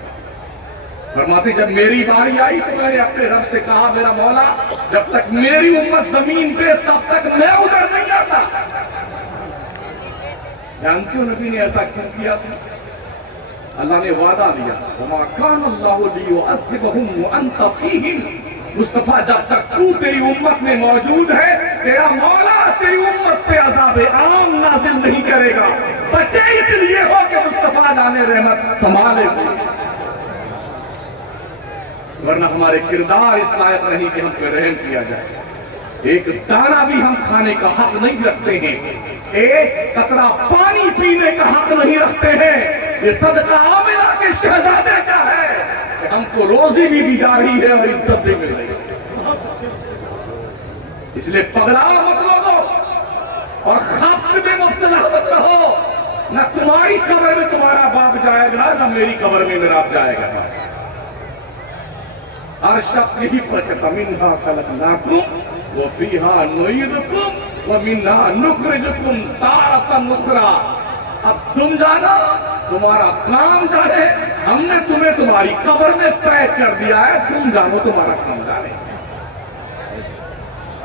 فرماتے جب میری باری آئی تو میں نے اپنے رب سے کہا میرا مولا جب تک میری امت زمین پہ تب تک میں ادھر نہیں آتا. جانتے ہو نبی نے ایسا کیوں کیا تھا؟ اللہ نے وعدہ دیا وَمَا كَانَ اللَّهُ لِيُعَذِّبَهُمْ وَأَنْتَ فِيهِمْ. مصطفیٰ جب تک تو تیری امت میں موجود ہے تیرا مولا تیری امت پہ عذاب عام نازل نہیں کرے گا. بچے اس لیے ہو کہ مصطفیٰ جانے رحمت سنبھالے گا, ورنہ ہمارے کردار اس لائق نہیں کہ ہم پہ رحم کیا جائے. ایک دانہ بھی ہم کھانے کا حق نہیں رکھتے ہیں, ایک قطرہ پانی پینے کا حق نہیں رکھتے ہیں. یہ صدقہ آمنہ کے شہزادے کا ہے کہ ہم کو روزی بھی دی جا رہی ہے اور عزت بھی مل رہی ہے. اس لیے پگلا مت لوگو اور خبط میں مبتلا مت رہو. نہ تمہاری قبر میں تمہارا باپ جائے گا نہ میری قبر میں میرا باپ جائے گا. ہر شخص یہی پر کہتا منہا خلقناکم وفیہا نعیدکم ومنہا نخرجکم تارۃ اخری. اب تم جانا تمہارا کام جانے, ہم نے تمہیں تمہاری قبر میں پیک کر دیا ہے, تم جانو تمہارا کام جانے.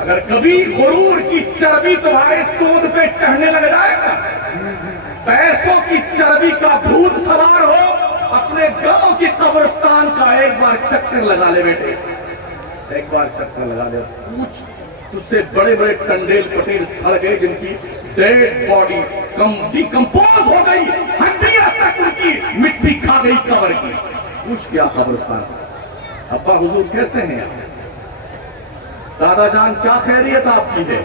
اگر کبھی غرور کی چربی تمہارے تود پہ چڑھنے لگ جائے گا, پیسوں کی چربی کا بھوت سوار ہو, اپنے گاؤں کی قبرستان کا ایک بار چکر لگا لے بیٹے, ایک بار چکر لگا لے. پوچھ تجھ سے بڑے بڑے ٹنڈیل پٹیل سڑ گئے جن کی ڈیڈ باڈی ڈیکمپوز ہو گئی, ہڈیاں تک ان کی مٹی کھا گئی قبر کی. پوچھ کیا قبرستان ابا حضور کیسے ہیں, دادا جان کیا خیریت آپ کی ہے.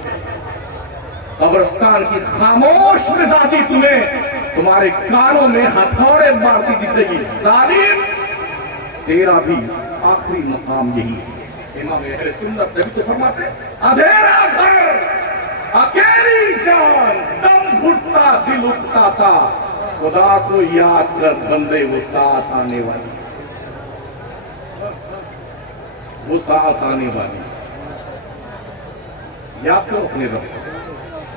قبرستان کی خاموش مزاجی تمہیں تمہارے کانوں میں ہتھوڑے مارتی دکھے گی. ظالم تیرا بھی آخری مقام یہی ہے. امام اہل سنت نبی تو فرماتے اندھیرا گھر اکیلی جان دم گھٹتا دل اٹھتا تھا, خدا کو یاد کر بندے وہ ساتھ آنے والی, وہ ساتھ آنے والی. یاد کرو اپنے رب,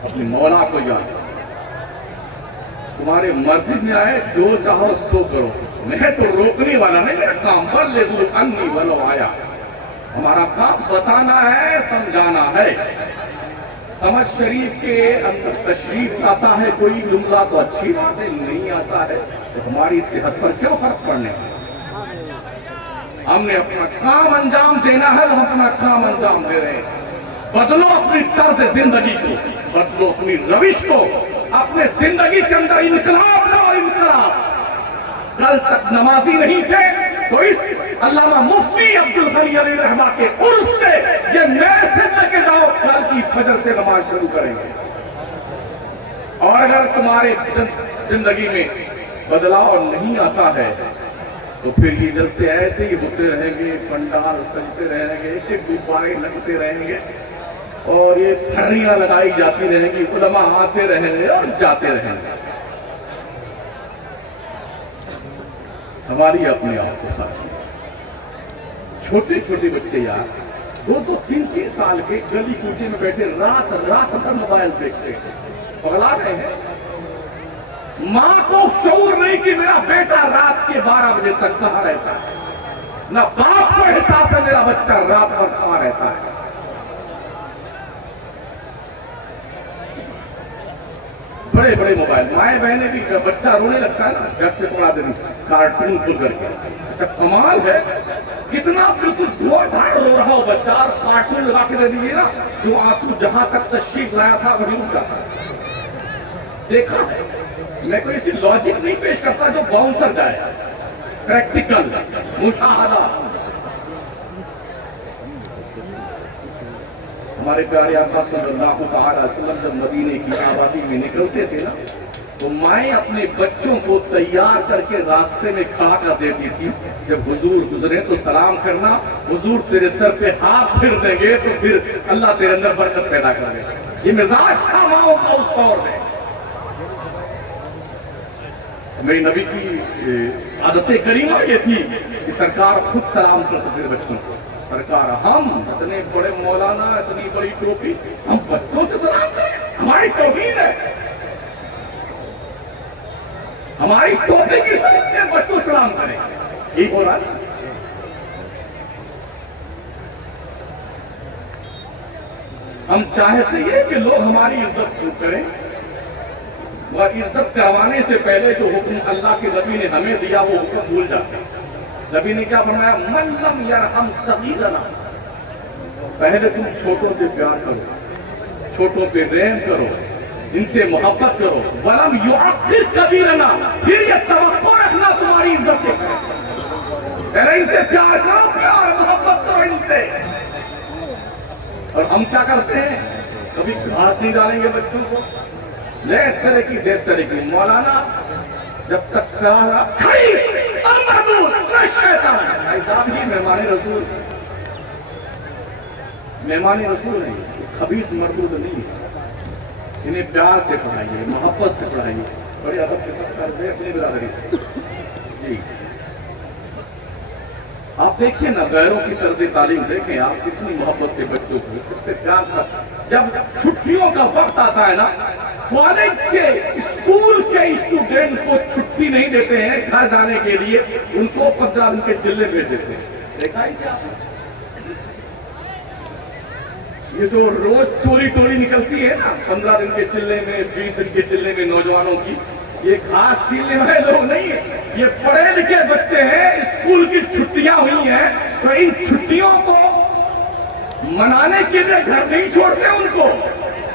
اپنے مولا کو یاد کرو. تمہارے مسجد میں آئے جو چاہو سو کرو, میں تو روکنے والا نہیں, میرا کام بلغوا انی ولو آیا. ہمارا کام بتانا ہے, سمجھانا ہے. سمجھ شریف کے اندر تشریف آتا ہے کوئی جملہ تو اچھی بات ہے, نہیں آتا ہے تو ہماری صحت پر کیوں فرق پڑنے. ہم نے اپنا کام انجام دینا ہے, ہم اپنا کام انجام دے رہے ہیں. بدلو اپنی طرز زندگی کو, بدلو اپنی روش کو, اپنے زندگی کے اندر انقلاب لاؤ. انقلاب کل تک نمازی نہیں تھے تو اس علامہ مفتی عبدالغنی علی رحمہ کے عرص سے یہ میسج لے کے جاؤ, کل کی فجر سے نماز شروع کریں گے. اور اگر تمہارے زندگی میں بدلاؤ نہیں آتا ہے تو پھر یہ جلسے ایسے ہی ہوتے رہیں گے, پنڈال سجتے رہیں گے, ایک ایک گبارے لگتے رہیں گے اور یہ پھڑیاں لگائی جاتی رہیں گی, علماء آتے رہیں گے اور جاتے رہیں گے. سواری اپنے آپ کو ساتھ. چھوٹے چھوٹے بچے یار 2-3 سال کے گلی کوچے میں بیٹھے رات رات بھر موبائل دیکھتے ہیں, پگلا رہے ہیں. ماں کو شعور نہیں کہ میرا بیٹا رات کے 12 بجے تک کہاں رہتا ہے, نہ باپ کو احساس ہے میرا بچہ رات بھر کہاں رہتا ہے. بڑے بڑے موبائل, مائیں بہنیں بھی جب بچہ رونے لگتا ہے نا گھر سے تھوڑا دن کارٹون کھول کر کے. اچھا کمال ہے کتنا بالکل دھوڑ دھاڑ رو رہا ہو بچہ اور کارٹون لگا کے دے دیجیے نا, جو آنسو جہاں تک تشریف لایا تھا وہیں اٹھ جاتا ہے. دیکھا ہے. میں کوئی ایسی لاجک نہیں پیش کرتا جو باؤنسر جائے. پریکٹیکل مشاہدہ. ہمارے پیارے آقا صلی اللہ تعالی علیہ وسلم جب مدینے کی آبادی میں نکلتے تھے نا تو مائیں اپنے بچوں کو تیار کر کے راستے میں کھڑا کر دیتی تھی. جب حضور گزرے تو سلام کرنا, حضور تیرے سر پہ ہاتھ پھر دیں گے تو پھر اللہ تیرے اندر برکت پیدا کر دے گا. یہ مزاج تھا ماؤں کا اس دور میں. میری نبی کی عادت کریمہ یہ تھی کہ سرکار خود سلام کرتے تھے بچوں کو. سرکار ہم اتنے بڑے مولانا, اتنی بڑی ٹوپی, ہم بچوں سے سلام کریں, ہماری توہین ہے. ہماری ٹوپی کی وجہ سے بچوں سلام کریں, یہ بولا. ہم چاہتے ہیں کہ لوگ ہماری عزت کیوں کریں, اور عزت کروانے سے پہلے جو حکم اللہ کے نبی نے ہمیں دیا وہ حکم بھول جاتے ہیں. نبی نے کیا فرمایا؟ من لم یرحم صغیرنا, پہلے تم چھوٹوں سے پیار کرو, چھوٹوں پہ رحم کرو, ان سے محبت کرو. ولم یعقر کبیرنا, پھر یہ توقع رکھنا تمہاری عزت کے کریں. پہلے ان سے پیار کرو, پیار محبت کرو ان سے. اور ہم کیا کرتے ہیں؟ کبھی گھاس نہیں ڈالیں گے بچوں کو, لے طرح کی دیر طرح کی. مولانا جب تک کھڑی اور مردود نہ شیطان. ایسا بھی مہمان رسول, مہمان رسول نہیں, خبیث مردود نہیں ہے. انہیں پیار سے پڑھائیے, محبت سے پڑھائیے, بڑے ادب کے ساتھ کرتے اپنی برادری سے. جی آپ دیکھیے نا غیروں کی طرز تعلیم دیکھیں آپ, کتنی محبت سے بچوں کو, کتنے پیار کا. جب چھٹیوں کا وقت آتا ہے نا, کالج کے اسکول کے اسٹوڈنٹ کو چھٹی نہیں دیتے ہیں گھر جانے کے لیے, ان کو 15 دن کے چلے بھیج دیتے ہیں. دیکھا اسے آپ نے؟ یہ جو روز ٹولی نکلتی ہے نا 15 دن کے چلے میں, 20 دن کے چلے میں نوجوانوں کی, یہ گھاس چھیلنے والے لوگ نہیں ہیں, یہ پڑھے لکھے بچے ہیں. اسکول کی چھٹیاں ہوئی ہیں تو ان چھٹیوں کو منانے کے لیے گھر نہیں چھوڑتے, ان کو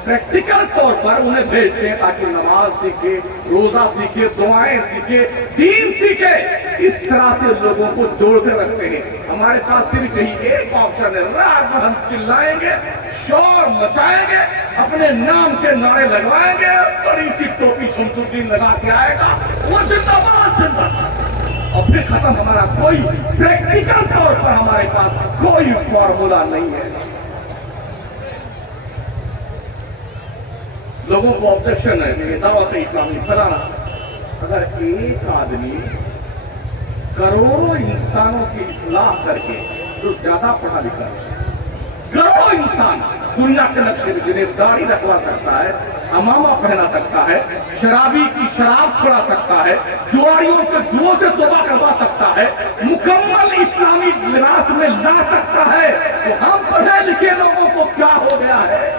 پریکٹیکل طور پر انہیں بھیجتے ہیں تاکہ نماز سیکھے, روزہ سیکھے, دعائیں سیکھے, دین سیکھے. اس طرح سے لوگوں کو جوڑ کر رکھتے ہیں. ہمارے پاس صرف یہی ایک آپشن ہے, رات بھر ہم چلائیں گے, شور مچائیں گے, اپنے نام کے نعرے لگوائیں گے, بڑی سی ٹوپی شمس الدین لگا کے آئے گا, وہ زندہ باد زندہ, اور پھر ختم. ہمارا کوئی پریکٹیکل طور پر ہمارے پاس کوئی فارمولا نہیں ہے. لوگوں کو آبجیکشن ہے کہ دعوت اسلامی پھیلانا. اگر ایک آدمی کروڑوں انسانوں کی اصلاح کر کے, جو زیادہ پڑھا لکھا ہے, کروڑوں انسان دنیا کے نقشے میں جنہیں داڑھی رکھوا سکتا ہے, امامہ پہنا سکتا ہے, شرابی کی شراب چھوڑا سکتا ہے, جواریوں کے جوؤں سے توبہ کروا سکتا ہے, مکمل اسلامی لباس میں لا سکتا ہے, تو ہم پڑھے لکھے لوگوں کو کیا ہو گیا ہے؟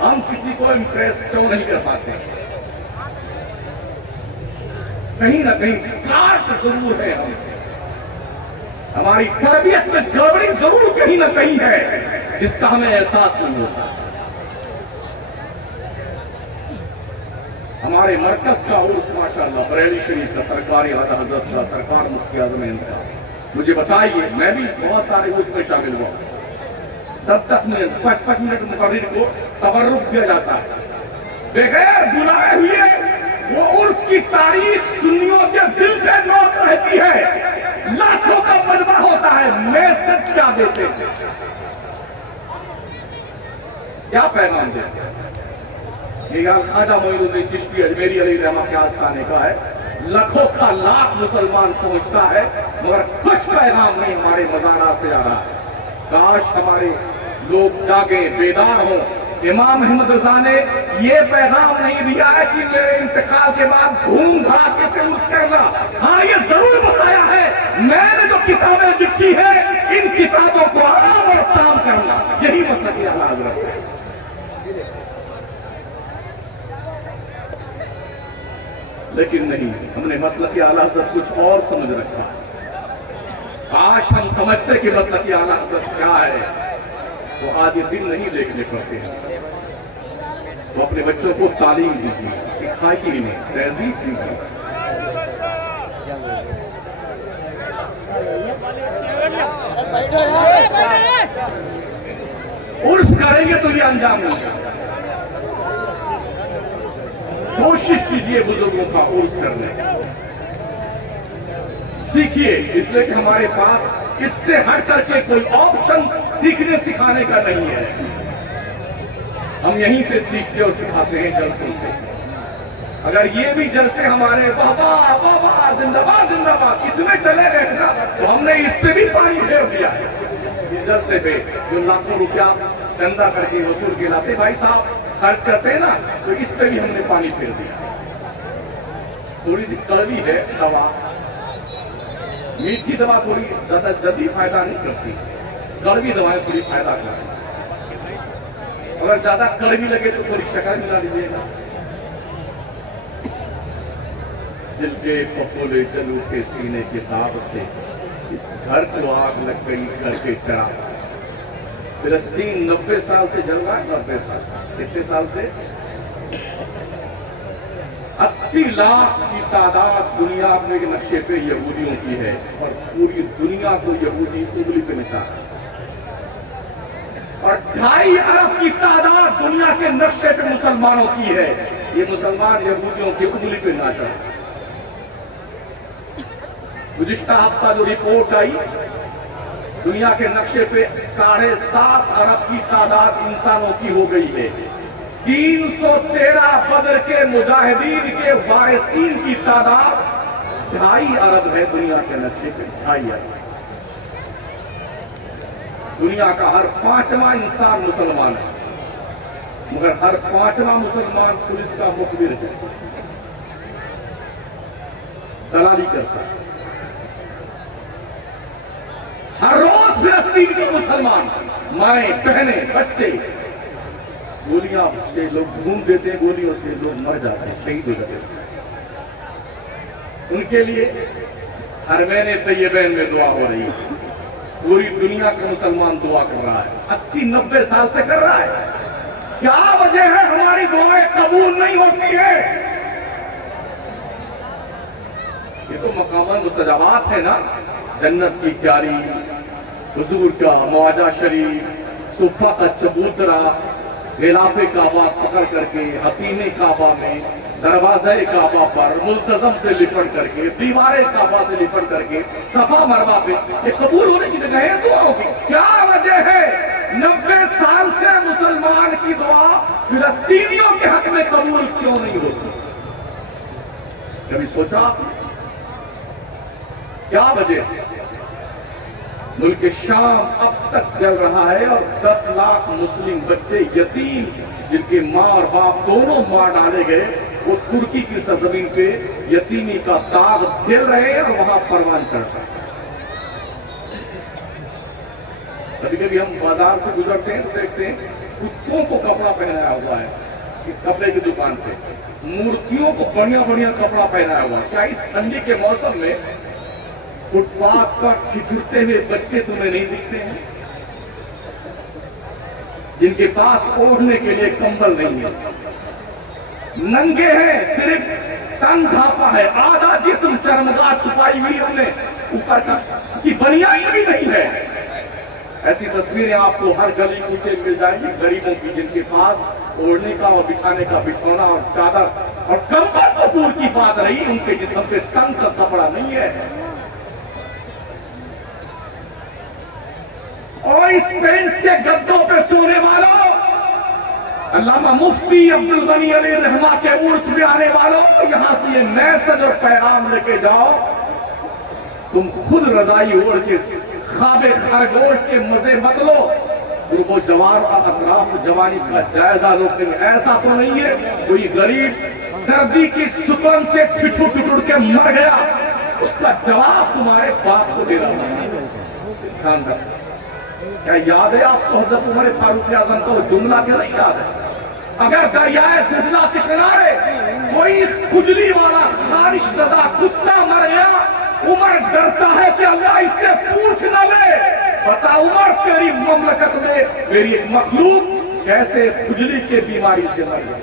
ہم کسی کو امپریس کیوں نہیں کر پاتے؟ کہیں نہ کہیں فلاٹ ضرور ہے. ہماری تربیت میں گڑبڑی ضرور کہیں نہ کہیں ہے جس کا ہمیں احساس نہیں ہوتا. ہمارے مرکز کا عرس ماشاءاللہ بریلی شریف کا, سرکاری اعلیٰ حضرت کا, سرکار مفتی اعظم ہند کا. مجھے بتائیے, میں بھی بہت سارے عرس میں شامل ہوا, 10 منٹ 5 منٹ مقرر کو تبرک دیا جاتا ہے, بغیر بلائے ہوئے. وہ عرس کی تاریخ سنیوں کے دل پہ نوٹ رہتی ہے, لاکھوں کا مجمع ہوتا ہے. میسج کیا دیتے ہیں, کیا پیغام دیتے ہیں؟ یہ خواجہ معین الدین چشتی اجمیری علیہ رحمہ کے آستانے کا ہے. لاکھوں کا لاکھ مسلمان پہنچتا ہے مگر کچھ پیغام نہیں ہمارے مزارات سے آ رہا ہے. کاش ہمارے لوگ جاگیں, بیدار ہوں. امام احمد رضا نے یہ پیغام نہیں دیا ہے کہ میرے انتقال کے بعد دھوم دھڑاکے سے عرس کرنا. ہاں یہ ضرور بتایا ہے, میں نے جو کتابیں لکھی ہیں ان کتابوں کو عام اور تام کرنا, یہی مسلک اعلیٰ حضرت ہے. لیکن نہیں, ہم نے مسلک اعلیٰ حضرت کچھ اور سمجھ رکھا. آج ہم سمجھتے کہ مسلک اعلیٰ حضرت کیا ہے, تو آج یہ دن نہیں دیکھنے پڑتے ہیں. تو اپنے بچوں کو تعلیم دیجیے, سائیکل میں تہذیب کی ہے. عرس کریں گے تو یہ انجام نہیں. کوشش کیجئے بزرگوں کا عرس کرنے. سیکھیے، اس لیے کہ ہمارے پاس اس سے ہٹ کر کے کوئی آپشن سیکھنے سکھانے کا نہیں ہے. ہم یہیں سے سیکھتے اور سکھاتے ہیں جلسوں سے. اگر یہ بھی جلسے ہمارے بابا بابا زندہ باد اس میں چلے گئے نا تو ہم نے اس پہ بھی پانی پھیر دیا ہے. اس جلسے پہ جو لاکھوں روپیہ چندہ کر کے وصول کے لاتے بھائی صاحب خرچ کرتے ہیں نا، تو اس پہ بھی ہم نے پانی پھیر دیا. تھوڑی سی کڑوی ہے دوا، میٹھی دوا تھوڑی زیادہ جلدی فائدہ نہیں کرتی، کڑوی دوائیں تھوڑی فائدہ کرتی. اگر زیادہ کڑوی لگے تو تھوڑی شکر ملا دیجیے گا. دل کے پپولے جلو کے سینے کے تاب سے اس گھر کو آگ لگ گئی گھر کے چراغ. فلسطین 90 سال سے جل رہا ہے. 90 سال کتنے سال سے؟ 80 لاکھ کی تعداد دنیا میں نقشے پہ یہودیوں کی ہے اور پوری دنیا کو یہودی انگلی پہ نچا ہے. اور 2.5 ارب کی تعداد دنیا کے نقشے پہ مسلمانوں کی ہے. یہ مسلمان یہودیوں کی انگلی پہ ناچا. گزشتہ ہفتہ جو رپورٹ آئی دنیا کے نقشے پہ 7.5 ارب کی تعداد انسانوں کی ہو گئی ہے. 313 بدر کے مجاہدین کے وارثین کی تعداد 2.5 ارب ہے دنیا کے نقشے پہ. 2.5 ارب. دنیا کا ہر 5واں انسان مسلمان ہے، مگر ہر 5واں مسلمان پولیس کا مخبر ہے، دلالی کرتا ہے. ہر روز فلسطین کے مسلمان مائیں بہنیں بچے گولیاں سے لوگ ڈھونڈ دیتے ہیں، گولیوں سے لوگ مر جاتے ہیں، شہید ہو جاتے ہیں. ان کے لیے حرمین طیبین میں دعا ہو رہی ہے. پوری دنیا کا مسلمان دعا کر رہا ہے. 80-90 سال سے کر رہا ہے. کیا وجہ ہے ہماری دعائیں قبول نہیں ہوتی ہے؟ یہ تو مقامات مستجابات ہے نا. جنت کی کیاری، حضور کا مواجہ شریف، صفہ کا چبوترا، غلاف کعبہ پکڑ کر کے حتیم کعبہ میں دروازہ کعبہ پر ملتزم سے لپٹ کر کے دیوار کعبہ سے لپٹ کر کے صفا مروا پہ یہ قبول ہونے کی جگہ ہے دعاؤں کی. کیا وجہ ہے 90 سال سے مسلمان کی دعا فلسطینیوں کے حق میں قبول کیوں نہیں ہوتی؟ کبھی سوچا کیا وجہ ہے؟ ملک شام اب تک جل رہا ہے اور 10 لاکھ مسلم بچے یتیم جن کے ماں اور باپ دونوں مار ڈالے گئے وہ ترکی کی سرزمین پہ یتیمی کا داغ جھیل رہے ہیں اور وہاں پروان چڑھتا ہے. کبھی کبھی ہم بازار سے گزرتے ہیں تو دیکھتے ہیں کتوں کو کپڑا پہنایا ہوا ہے کپڑے کی دکان پہ، مورتیوں کو بڑھیا بڑھیا کپڑا پہنایا ہوا ہے. کیا اس ٹھنڈی کے موسم میں فٹ پاتھ پر ٹھٹھرتے ہوئے بچے تمہیں نہیں دکھتے ہیں جن کے پاس اوڑھنے کے لیے کمبل نہیں ہے؟ ننگے ہیں، صرف تن ڈھانپا ہے، آدھا جسم چرمگاہ چھپائی ہوئی ہم نے، اوپر کی بنیان بھی نہیں ہے. ایسی تصویریں آپ کو ہر گلی کوچے مل جائیں گی غریبوں کی جن کے پاس اوڑھنے کا اور بچھانے کا بچھونا اور چادر اور کمبل تو دور کی بات رہی، ان کے جسم پہ تن کا کپڑا نہیں ہے. اور اس بینچ کے گدوں پہ سونے والوں، علامہ مفتی عبد الغنی علی رحمہ کے عرس میں آنے والوں، یہاں سے یہ میسج اور پیغام لے کے جاؤ، تم خود رضائی اوڑھ کے خواب خرگوش کے مزے مت لو، گروپ و جوان اور اطراف جوانی کا جائزہ لو. ایسا تو نہیں ہے کوئی غریب سردی کی سکن سے ٹھٹر کے مر گیا، اس کا جواب تمہارے باپ کو دے رہا ہے. دھیان رکھو. کیا یاد ہے آپ کو حضرت عمر فاروق اعظم کا وہ جملہ کیا نہیں یاد ہے؟ اگر دریائے دجلہ کے کنارے کوئی کھجلی والا خارش زدہ کتا مر گیا، عمر ڈرتا ہے کہ اللہ اس سے پوچھ نہ لے، بتا عمر تیری مملکت میں میری ایک مخلوق کیسے کھجلی کے بیماری سے مر گئی.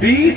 20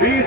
20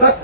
10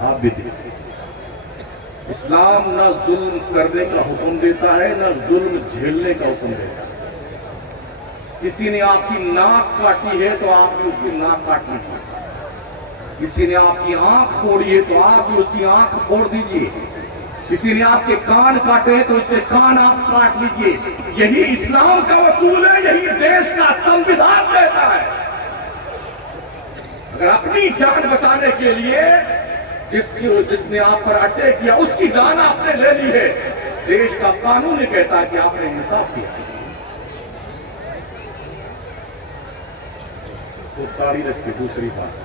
آپ بھی دیکھیں، اسلام نہ ظلم کرنے کا حکم دیتا ہے، نہ ظلم جھیلنے کا حکم دیتا ہے۔ کسی نے آپ کی ناک کاٹی ہے تو آپ بھی اس کی ناک کاٹ لیجیے، کسی نے آپ کی آنکھ پھوڑی ہے تو آپ بھی اس کی آنکھ پھوڑ دیجیے، کسی نے آپ کے کان کاٹے تو اس کے کان آپ کاٹ لیجیے۔ یہی اسلام کا اصول ہے، یہی دیش کا سنویدھان کہتا ہے۔ اگر اپنی جان بچانے کے لیے جس نے آپ پر اٹیک کیا اس کی جان آپ نے لے لی ہے، دیش کا قانون یہ کہتا ہے کہ آپ نے انصاف کیا۔ تو ساری رکھے۔ دوسری بات،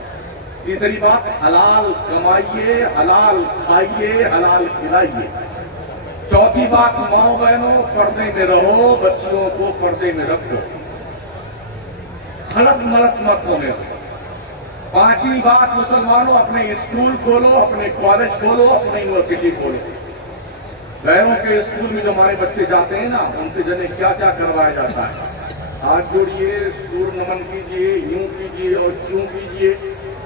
تیسری بات، حلال کمائیے، حلال کھائیے، حلال کھلائیے۔ چوتھی بات، ماں بہنوں پردے میں رہو، بچیوں کو پردے میں رکھو، خلط ملط مت ہونے دو۔ پانچویں بات، مسلمانوں اپنے اسکول کھولو، اپنے کالج کھولو، اپنے یونیورسٹی کھولو۔ بہنوں کے اسکول میں جو ہمارے بچے جاتے ہیں نا، ان سے جنہیں کیا کیا کروایا جاتا ہے، ہاتھ جوڑیے، سور نمن کیجیے، یوں کیجیے اور کیوں کیجیے۔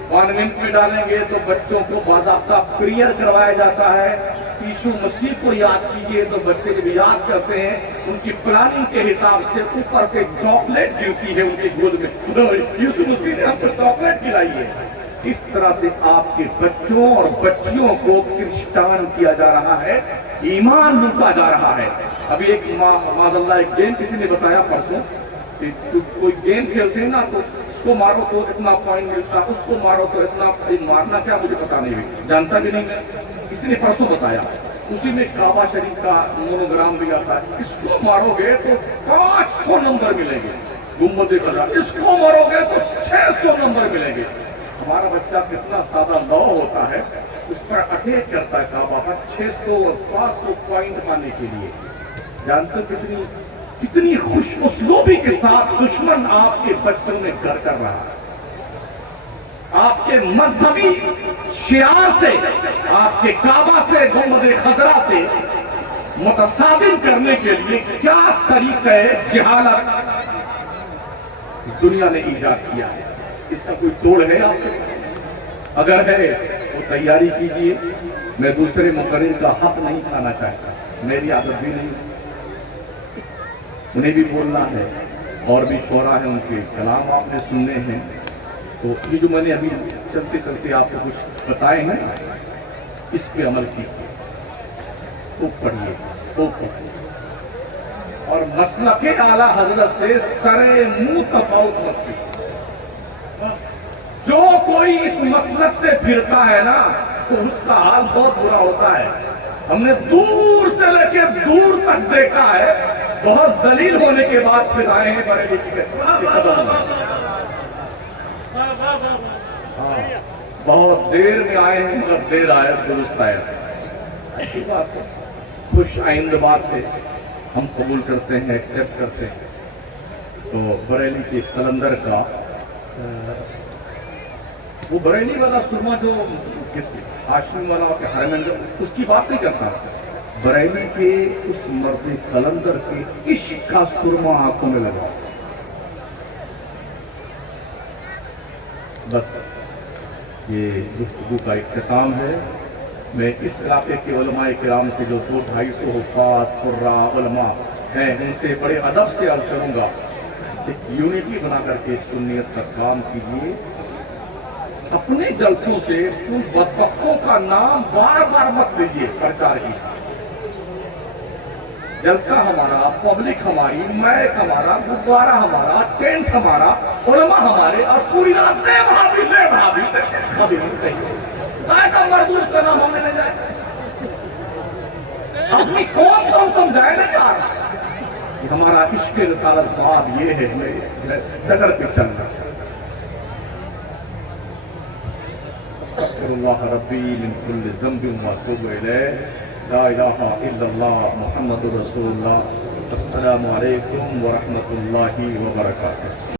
کانوینٹ میں ڈالیں گے تو بچوں کو باضابطہ پریئر کروایا جاتا ہے، یسوع مسیح کو یاد کیجیے، تو بچے جب یاد کرتے ہیں ان کی پلاننگ کے حساب سے اوپر سے چاکلیٹ گرتی ہے ان کی گود میں، یسوع مسیح نے ہم کو چاکلیٹ کھلائی ہے۔ اس طرح سے آپ کے بچوں اور بچیوں کو کرسچان کیا جا رہا ہے، ایمان لوٹا جا رہا ہے۔ ابھی ایک معاذ اللہ ایک گیم کسی نے بتایا پرسوں کہ کوئی گیم کھیلتے ہیں نا تو اس کو مارو تو اتنا پوائنٹ ملتا، اس کو مارو تو اتنا، مارنا کیا مجھے پتا نہیں ہے، جانتا بھی نہیں میں، کسی نے پرسوں بتایا۔ اسی میں کعبہ شریف کا مونوگرام بھی آتا ہے، اس کو مارو گے تو 500 نمبر ملیں گے، گنبد خزرہ، اس کو مارو گے تو 600 نمبر ملیں گے۔ ہمارا بچہ کتنا سادہ لو ہوتا ہے، اس پر اٹیک کرتا ہے کعبہ پر 600 اور 500 پوائنٹ پانے کے لیے۔ جانتے کتنی خوش اسلوبی کے ساتھ دشمن آپ کے بچوں میں گھر کر رہا ہے، آپ کے مذہبی شعار سے، آپ کے کعبہ سے، گنبد خضرا سے متصادم کرنے کے لیے کیا طریقہ جہالت دنیا نے ایجاد کیا ہے، اس کا کوئی توڑ ہے آپ کے پاس؟ اگر ہے تو تیاری کیجئے۔ میں دوسرے مقرر کا حق نہیں کھانا چاہتا، میری عادت بھی نہیں، انہیں بھی بولنا ہے، اور بھی شعراء ہیں ان کے کلام آپ نے سننے ہیں۔ تو یہ جو میں نے ابھی چلتے چلتے آپ کو کچھ بتائے ہیں، اس پہ عمل کیجیے، خوب پڑھیے، خوب پڑھیے، اور مسلک اعلیٰ حضرت سے سرے منہ تفاوت مت کیجیے۔ جو کوئی اس مسلک سے پھرتا ہے نا تو اس کا حال بہت برا ہوتا ہے۔ ہم نے دور سے لے کے دور تک دیکھا ہے، بہت ذلیل ہونے کے بعد پھر آئے ہیں بریلی کے قدم میں۔ بہت دیر میں آئے ہیں مگر دیر آئے درست آئے۔ اچھی بات ہے، خوش آئند بات ہے، ہم قبول کرتے ہیں، ایکسیپٹ کرتے ہیں۔ تو بریلی کے قلندر کا وہ بریلی والا سرما جو ہاشمی والا کے حرمین، اس کی بات نہیں کرتا، بریلی کے اس مرد قلندر کے عشق کا سرما آنکھوں میں لگا۔ بس یہ گفتگو کا اختتام ہے۔ میں اس علاقے کے علماء کرام سے جو 200-250 حفاظ قراء علماء ہیں ان سے بڑے ادب سے عرض کروں گا کہ یونٹی بنا کر کے سنیت کا کام کیجیے۔ اپنے جلسوں سے ان بدبختوں کا نام بار بار مت لیجیے، پرچار کیجیے۔ جلسہ ہمارا، پبلک ہماری، مائک ہمارا، گبارہ ہمارا، ٹینٹ ہمارا، علماء ہمارے، اور پوری رات دے وہاں بھی لے وہاں بھی کبھی نہیں کہیں کا مردود کا نام ہمیں لے جائے۔ اپنی قوم کو ہم سمجھائے نا یار کہ ہمارا عشق رسالت باب یہ ہے، ہمیں اس ڈگر پہ چلنا۔ استغفر اللہ ربی من کل ذنب واتوب الیہ، لا الہ الا اللہ محمد رسول اللہ۔ السلام علیکم ورحمۃ اللہ وبرکاتہ۔